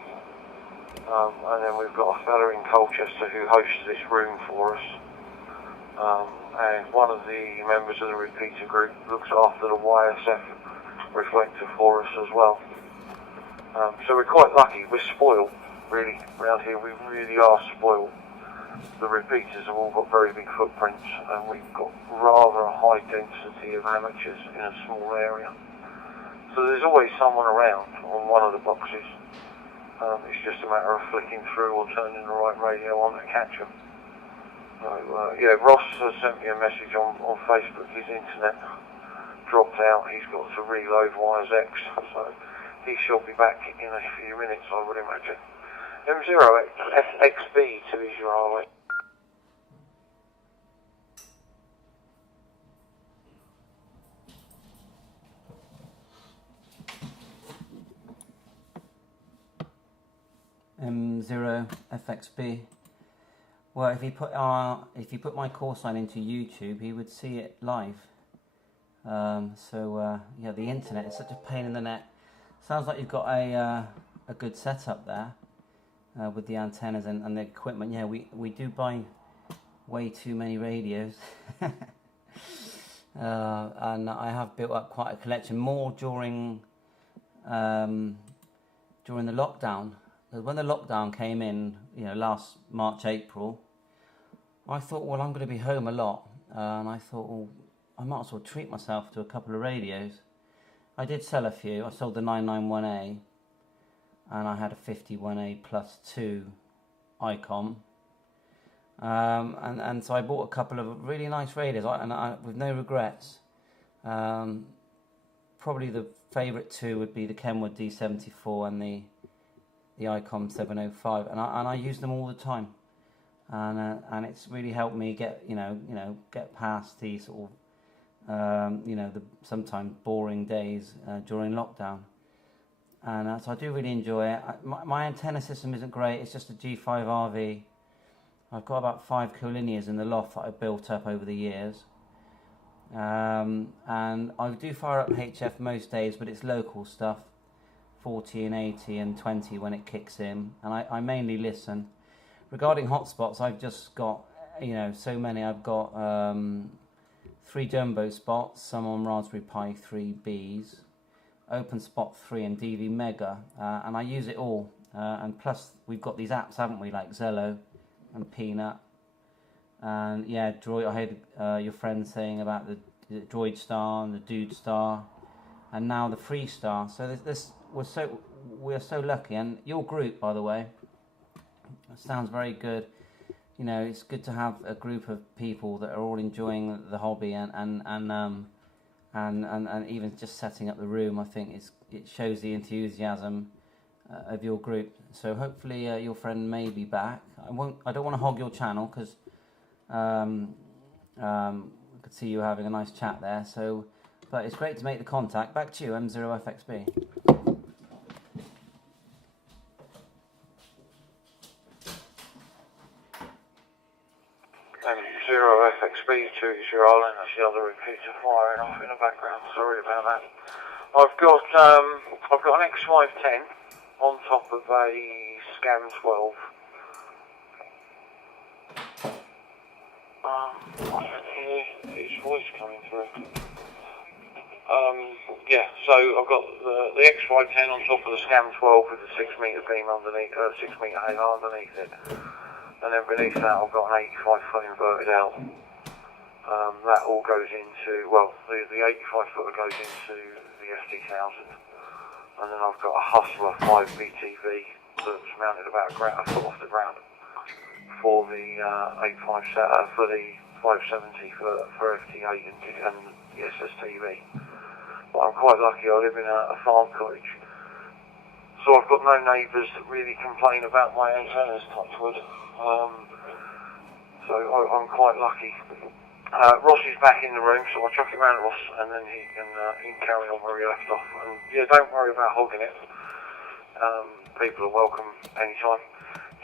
And then we've got a fella in Colchester who hosts this room for us. And one of the members of the repeater group looks after the YSF reflector for us as well. So we're quite lucky. We're spoiled, really, around here. We really are spoiled. The repeaters have all got very big footprints, and we've got rather a high density of amateurs in a small area. So there's always someone around on one of the boxes. It's just a matter of flicking through or turning the right radio on to catch them. So, yeah, Ross has sent me a message on Facebook. His internet dropped out. He's got to reload YAESU, so he shall be back in a few minutes, I would imagine. M0FXB to Israel. M0FXB. Well, if you put my call sign into YouTube, he would see it live. Yeah, the internet is such a pain in the neck. Sounds like you've got a good setup there with the antennas and the equipment. Yeah, we do buy way too many radios, and I have built up quite a collection. More during the lockdown. When the lockdown came in, you know, last March, April, I thought, well, I'm going to be home a lot, and I thought, well, I might as well treat myself to a couple of radios. I did sell a few. I sold the 991A, and I had a 51A plus 2 ICOM, and so I bought a couple of really nice radios, with no regrets. Probably the favourite two would be the Kenwood D74 and the ICOM 705, and I use them all the time, and it's really helped me get get past the sort you know, the sometimes boring days during lockdown. And so I do really enjoy it. My antenna system isn't great. It's just a G5RV. I've got about 5 collinears in the loft that I've built up over the years. And I do fire up HF most days, but it's local stuff, 40 and 80 and 20 when it kicks in. And I mainly listen. Regarding hotspots, I've just got, you know, so many. I've got 3 jumbo spots, some on Raspberry Pi 3Bs, Open Spot 3 and DV Mega, and I use it all. And plus, we've got these apps, haven't we, like Zello and Peanut. And yeah, Droid. I heard your friend saying about the Droid Star and the Dude Star, and now the Free Star. So we're so lucky. And your group, by the way, sounds very good. You know, it's good to have a group of people that are all enjoying the hobby, and even just setting up the room. I think it shows the enthusiasm of your group. So hopefully your friend may be back. I don't want to hog your channel because I could see you having a nice chat there. So, but it's great to make the contact. Back to you, M0FXB. M0FXB to Zero Island, that's the other repeater firing off in the background, sorry about that. I've got an X510 on top of a Scam 12. His voice coming through. Yeah, so I've got the X510 on top of the Scam 12 with the 6 metre beam underneath, 6 metre halo underneath it. And then beneath that I've got an 85 foot inverted L. That all goes into, well, the 85 footer goes into the FT1000. And then I've got a Hustler 5 BTV that's mounted about a foot off the ground for the 85 setup, for the 570 for FT8 and the SSTV. But I'm quite lucky, I live in a farm cottage. So I've got no neighbours that really complain about my antennas, touch wood. So I'm quite lucky. Ross is back in the room, so I'll chuck him around Ross, and then he can carry on where he left off. And yeah, don't worry about hogging it. People are welcome anytime.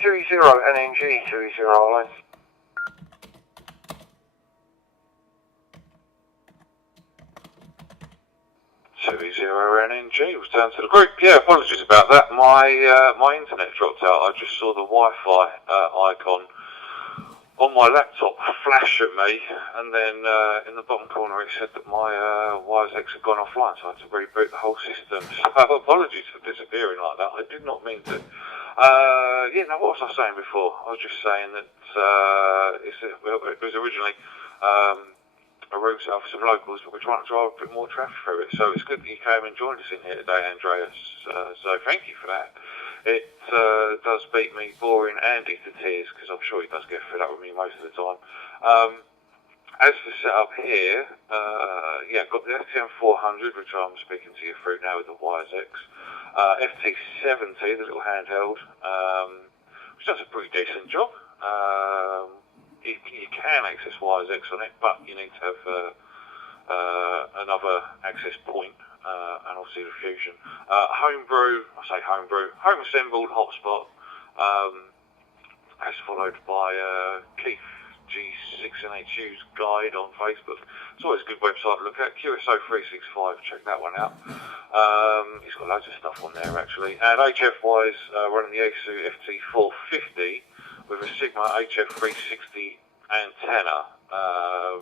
20 NNG, 20 Island. 20 NNG was down to the group. Yeah, apologies about that. My internet dropped out. I just saw the Wi-Fi icon on my laptop flash at me, and then in the bottom corner it said that my YAESU had gone offline, so I had to reboot the whole system. So apologies for disappearing like that. I did not mean to. Yeah, now what was I saying before? I was just saying that it was originally a route out for some locals, but we're trying to drive a bit more traffic through it. So it's good that you came and joined us in here today, Andreas. So thank you for that. It does beat me boring Andy to tears, because I'm sure he does get fed up with me most of the time. As for setup here, yeah, got the FTM300, which I'm speaking to you through now with the YAESU. FT70, the little handheld, which does a pretty decent job. You can access YAESU on it, but you need to have another access point, and obviously the fusion. Homebrew, I say homebrew, home assembled hotspot, as followed by Keith G6NHU's guide on Facebook. It's always a good website to look at. QSO365, check that one out. He's got loads of stuff on there actually. And HF-wise, running the YAESU FT450 with a Sigma HF360 antenna.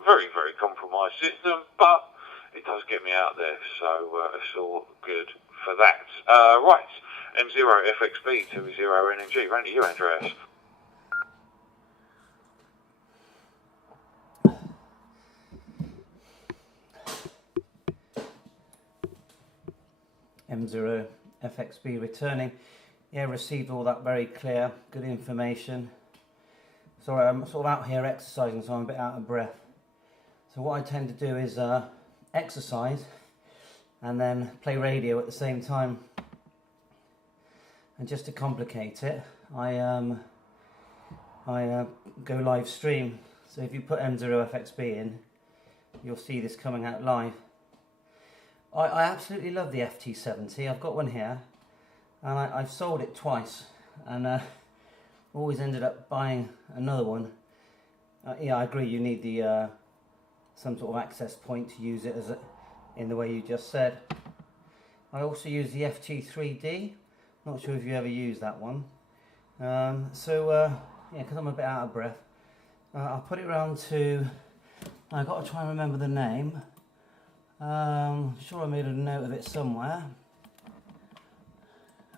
Very, very compromised system, but it does get me out there, so it's all good for that. Right, M0FXB 20 NNG. Round to you, Andreas. M0FXB returning. Yeah, received all that very clear, good information. Sorry, I'm sort of out here exercising, so I'm a bit out of breath. So what I tend to do is exercise and then play radio at the same time. And just to complicate it, I go live stream. So if you put M0FXB in, you'll see this coming out live. I absolutely love the FT70. I've got one here, and I've sold it twice, and always ended up buying another one. Yeah, I agree. You need the some sort of access point to use it in the way you just said. I also use the FT3D. Not sure if you ever used that one. Yeah, because I'm a bit out of breath, I'll put it round to. I've got to try and remember the name. Sure I made a note of it somewhere.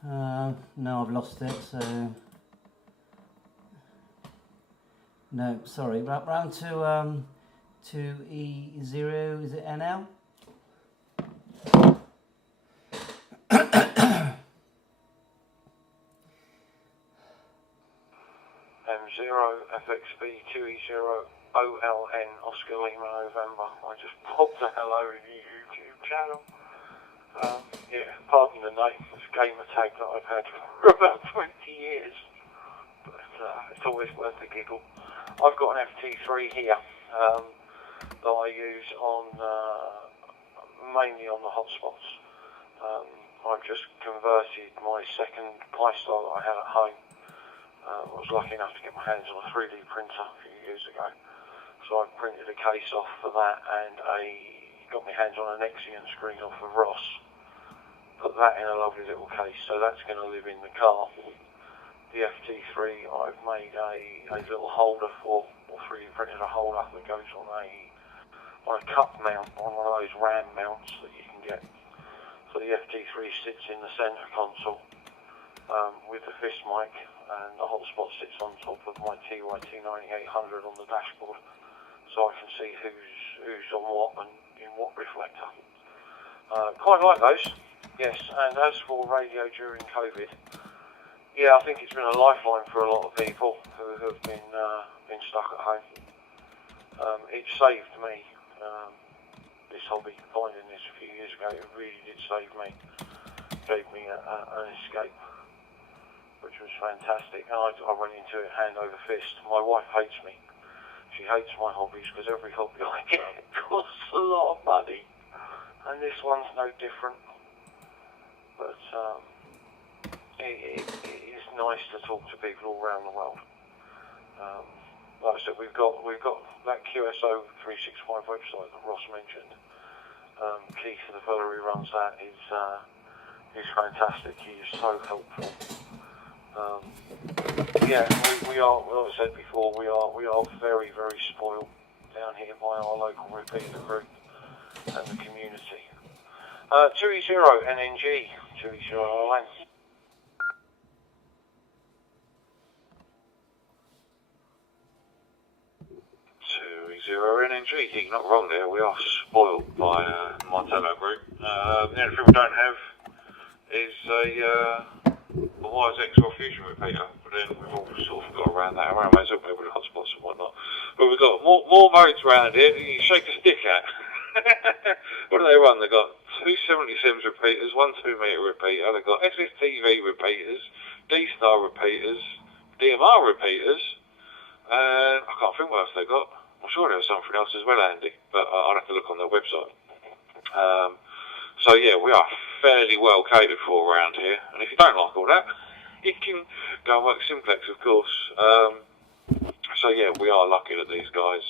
No, I've lost it, so... No, sorry, round to E0, is it NL? M0FXB 2E0 OLN Oscar Lima November. I just popped a hello in the YouTube channel. Yeah, pardon the name, it's a gamer tag that I've had for about 20 years. But it's always worth a giggle. I've got an FT3 here that I use on mainly on the hotspots. I've just converted my second Pi-Star that I had at home. I was lucky enough to get my hands on a 3D printer a few years ago. So I printed a case off for that and got my hands on an Nexion screen off of Ross. Put that in a lovely little case, so that's going to live in the car. The FT3 I've made a little holder for, or 3D printed a holder that goes on a cup mount, on one of those RAM mounts that you can get. So the FT3 sits in the centre console with the fist mic, and the hotspot sits on top of my TYT9800 on the dashboard. So I can see who's on what and in what reflector. Quite like those, yes. And as for radio during COVID, yeah, I think it's been a lifeline for a lot of people who have been stuck at home. It saved me, this hobby, finding this a few years ago. It really did save me. Gave me an escape, which was fantastic. And I went into it hand over fist. My wife hates me. She hates my hobbies because every hobby I get costs a lot of money, and this one's no different. But it is nice to talk to people all around the world. Like I said, we've got that QSO 365 website that Ross mentioned. Keith, the fellow who runs that, is fantastic. He is so helpful. Yeah, we are, like I said before, we are very, very spoiled down here by our local repeater group and the community. 2E0 NNG, 2E0 LN. 2E0 NNG, you're not wrong there, we are spoiled by Martello Group. The only thing we don't have is a YAESU or Fusion repeater, but then we've all sort of got around that around with the hotspots and whatnot. But we've got more modes around here that you can shake a stick at. What do they run? They've got two 77s repeaters, one 2 metre repeater, they've got SSTV repeaters, D-Star repeaters, DMR repeaters, and I can't think what else they've got. I'm sure there's something else as well, Andy, but I'll have to look on their website. So yeah, we are fairly well catered for around here, and if you don't like all that, you can go and work Simplex, of course. So yeah, we are lucky that these guys.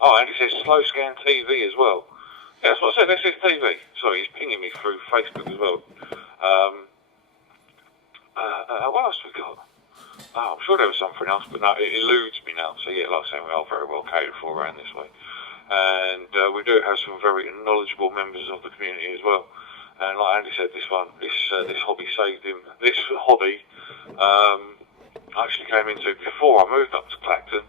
And it says slow scan TV as well. Yeah, that's what I said. SSTV. Sorry, he's pinging me through Facebook as well. What else have we got? I'm sure there was something else, but no, it eludes me now. So yeah, like I said, we are very well catered for around this way. And we do have some very knowledgeable members of the community as well. And like Andy said, this hobby saved him. This hobby actually came into before I moved up to Clacton.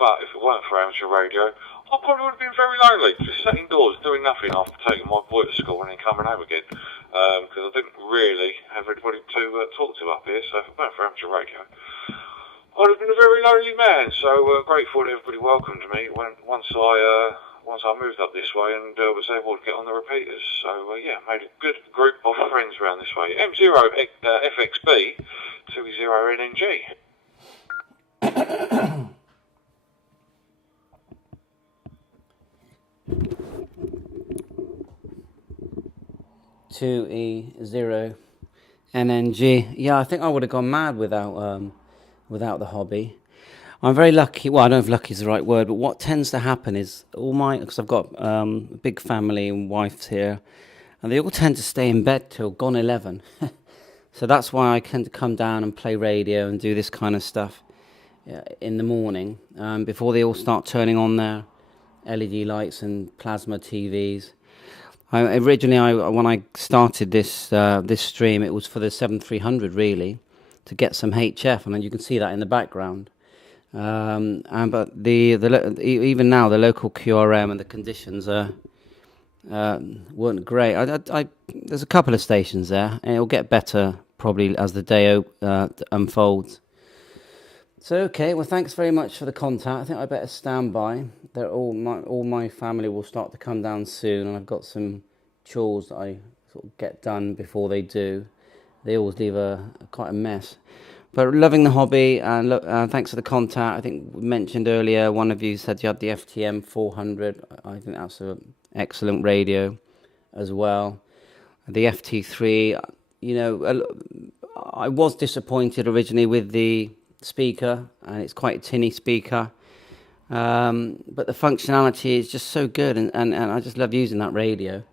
But if it weren't for amateur radio, I probably would have been very lonely, just sat indoors doing nothing after taking my boy to school and then coming home again. Because I didn't really have anybody to talk to up here. So if it weren't for amateur radio, I'd have been a very lonely man. So grateful that everybody welcomed me once I moved up this way and was able to get on the repeaters. So yeah, made a good group of friends around this way. M0FXB 2E0 NNG. 2E0NNG. Yeah, I think I would have gone mad without the hobby. I'm very lucky. Well, I don't know if lucky is the right word, but what tends to happen is because I've got a big family and wives here, and they all tend to stay in bed till gone 11. So that's why I tend to come down and play radio and do this kind of stuff in the morning before they all start turning on their LED lights and plasma TVs. Originally, when I started this stream, it was for the 7300 really, to get some HF, and then you can see that in the background. But even now the local QRM and the conditions weren't great. There's a couple of stations there, and it'll get better probably as the day unfolds. So okay, well thanks very much for the contact. I think I better stand by. All my family will start to come down soon, and I've got some chores that I sort of get done before they do. They always leave quite a mess. But loving the hobby, and thanks for the contact. I think we mentioned earlier, one of you said you had the FTM300. I think that's an excellent radio as well. The FT3, I was disappointed originally with the speaker, and it's quite a tinny speaker. But the functionality is just so good, and I just love using that radio.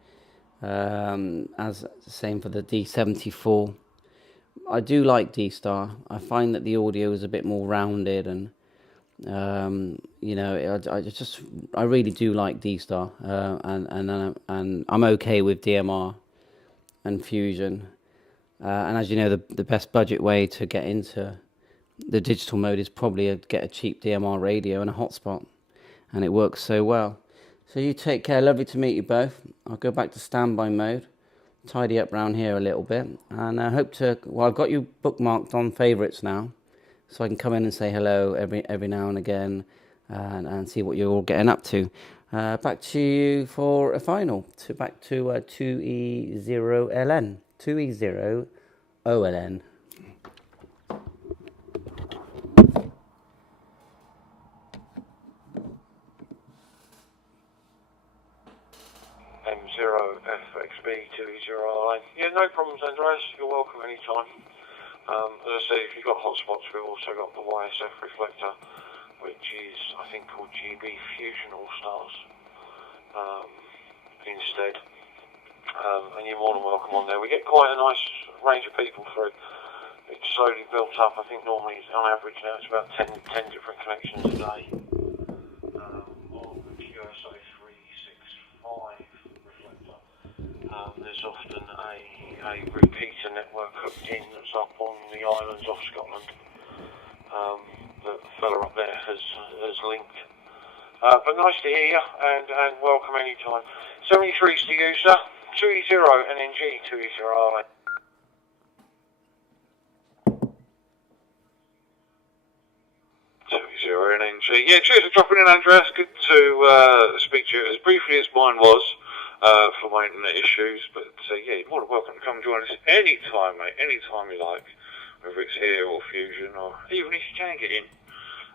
As the same for the D74. I do like D-Star. I find that the audio is a bit more rounded, and I really do like D-Star, and I'm okay with DMR and Fusion. And as you know, the best budget way to get into the digital mode is probably get a cheap DMR radio and a hotspot, and it works so well. So you take care. Lovely to meet you both. I'll go back to standby mode. Tidy up around here a little bit, and I hope to. Well, I've got you bookmarked on favourites now, so I can come in and say hello every now and again, and see what you're all getting up to. Back to you for a final. Back to 2E0LN, 2E0OLN. M0FXB 2E0I. Yeah, no problems, Andreas. You're welcome anytime. As I say, if you've got hotspots, we've also got the YAESU reflector, which is, I think, called GB Fusion All Stars instead. And you're more than welcome on there. We get quite a nice range of people through. It's slowly built up. I think normally, on average now, it's about 10 different connections a day. On the QSA 365 reflector, there's often a repeater network hooked in that's up on the islands off Scotland that the fella up there has linked. But nice to hear you, and welcome anytime. 73's the user, 2E0NNG, 2E0I. 2E0NNG. Yeah, cheers for dropping in, Andreas. Good to speak to you as briefly as mine was for my internet issues. But yeah, you're more than welcome to come join us anytime, mate. Anytime you like, whether it's here or Fusion, or even if you can get in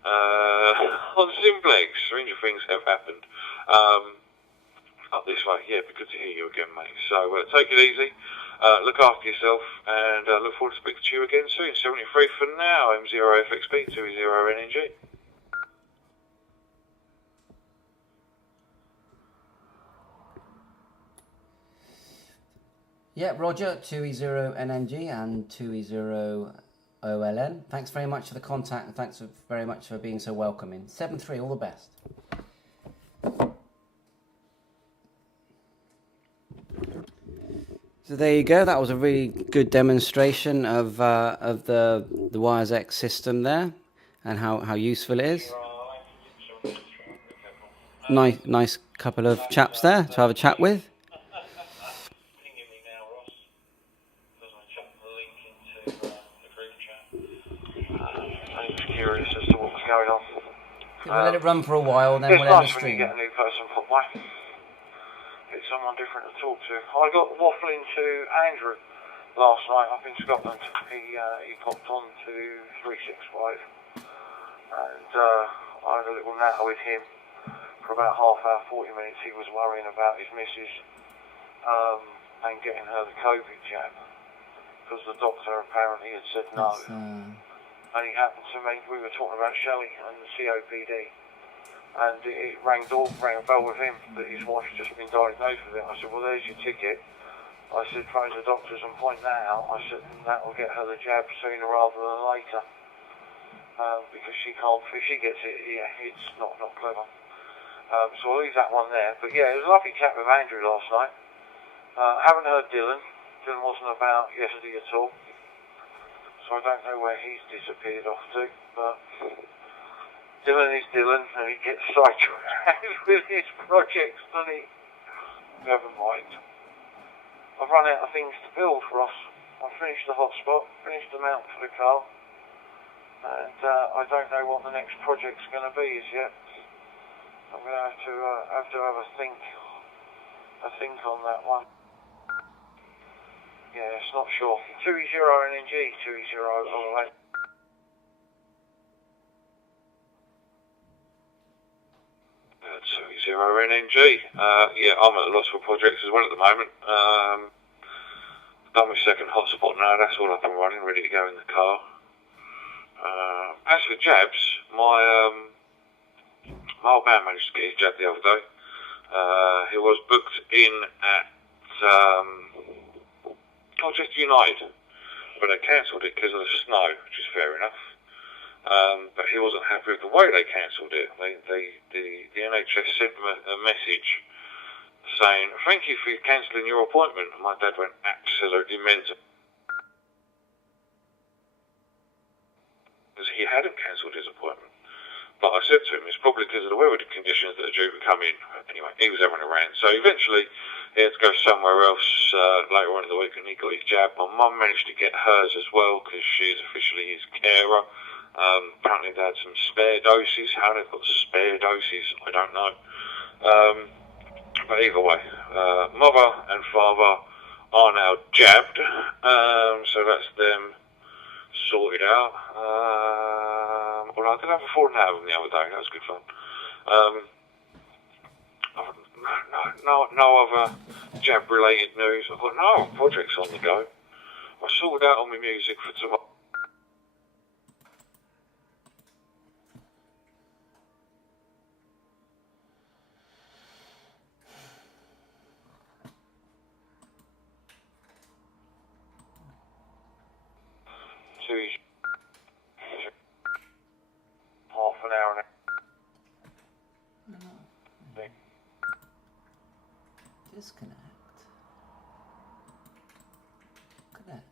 on Simplex. Stranger things have happened. Up this way, yeah, it'd be good to hear you again, mate. So take it easy, look after yourself, and look forward to speaking to you again soon. 73 for now, M0FXB 2E0NNG. Yeah, Roger, 2E0NNG and 2E0OLN. Thanks very much for the contact, and thanks very much for being so welcoming. 73, all the best. So there you go. That was a really good demonstration of the YAESU system there, and how useful it is. Nice couple of chaps there to have a chat with. Curious as to what's going on. We'll let it run for a while, and then we'll end the stream. It's nice when you get a new person put by. It's someone different to talk to. I got waffling to Andrew last night up in Scotland. He popped on to 365, and I had a little natter with him for about half hour, 40 minutes. He was worrying about his missus and getting her the COVID jab, because the doctor apparently had said no. And it happened to me, we were talking about Shelley and the COPD, and it rang a bell with him that his wife's just been diagnosed with it. I said, well, there's your ticket. I said, phone the doctors and point that out. I said, and that will get her the jab sooner rather than later, because she can't, if she gets it, yeah, it's not clever. So I'll leave that one there. But yeah, it was a lovely chat with Andrew last night. Haven't heard Dylan. Dylan wasn't about yesterday at all. So I don't know where he's disappeared off to, but Dylan is Dylan, and he gets sidetracked with his projects, doesn't he? Never mind. I've run out of things to build for us. I've finished the hotspot, finished the mount for the car, and I don't know what the next project's going to be as yet. I'm going to have a think on that one. Yeah, it's not sure. 2E0 NNG, 2E0 all the way. 2E0 NNG. Yeah, I'm at a loss for projects as well at the moment. Done my second hotspot now, that's all up and running, ready to go in the car. As for jabs, my old man managed to get his jab the other day. He was booked in at Manchester United, but they cancelled it because of the snow, which is fair enough. But he wasn't happy with the way they cancelled it. The NHS sent him a message saying, "Thank you for cancelling your appointment." And my dad went absolutely mental, because he hadn't cancelled his appointment. But I said to him, it's probably because of the weather conditions that are due to come in. Anyway, he was having a rant. So eventually, he had to go somewhere else later on in the week, and he got his jab. My mum managed to get hers as well, because she's officially his carer. Apparently they had some spare doses. How they've got spare doses, I don't know. But either way, mother and father are now jabbed. So that's them sorted out. Well, I did have a 4.5 of them the other day. That was good fun. No other jab-related news. I've got no projects on the go. I sorted out all my music for tomorrow. Half an hour. Disconnect. Connect.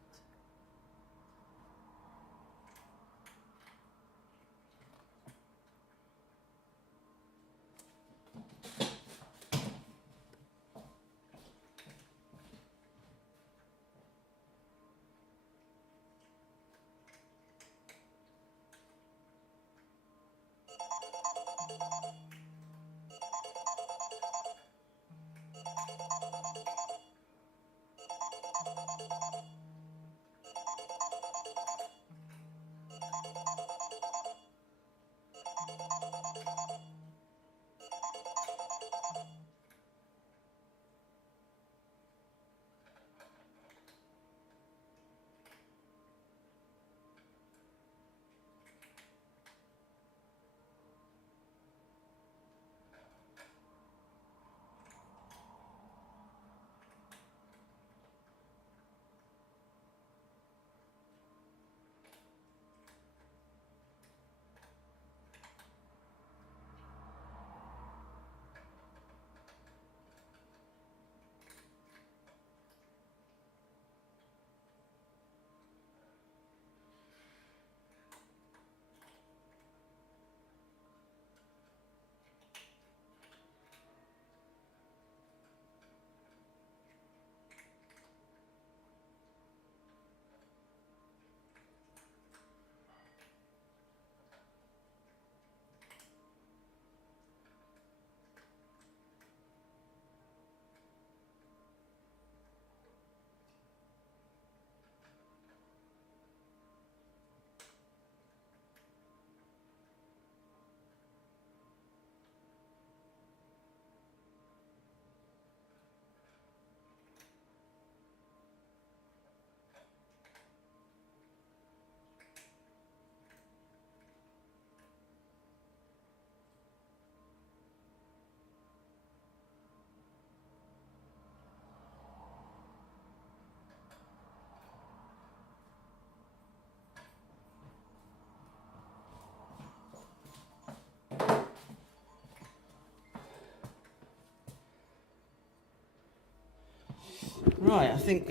Right, I think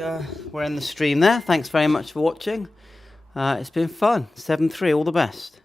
we're in the stream there. Thanks very much for watching. It's been fun. 7-3, all the best.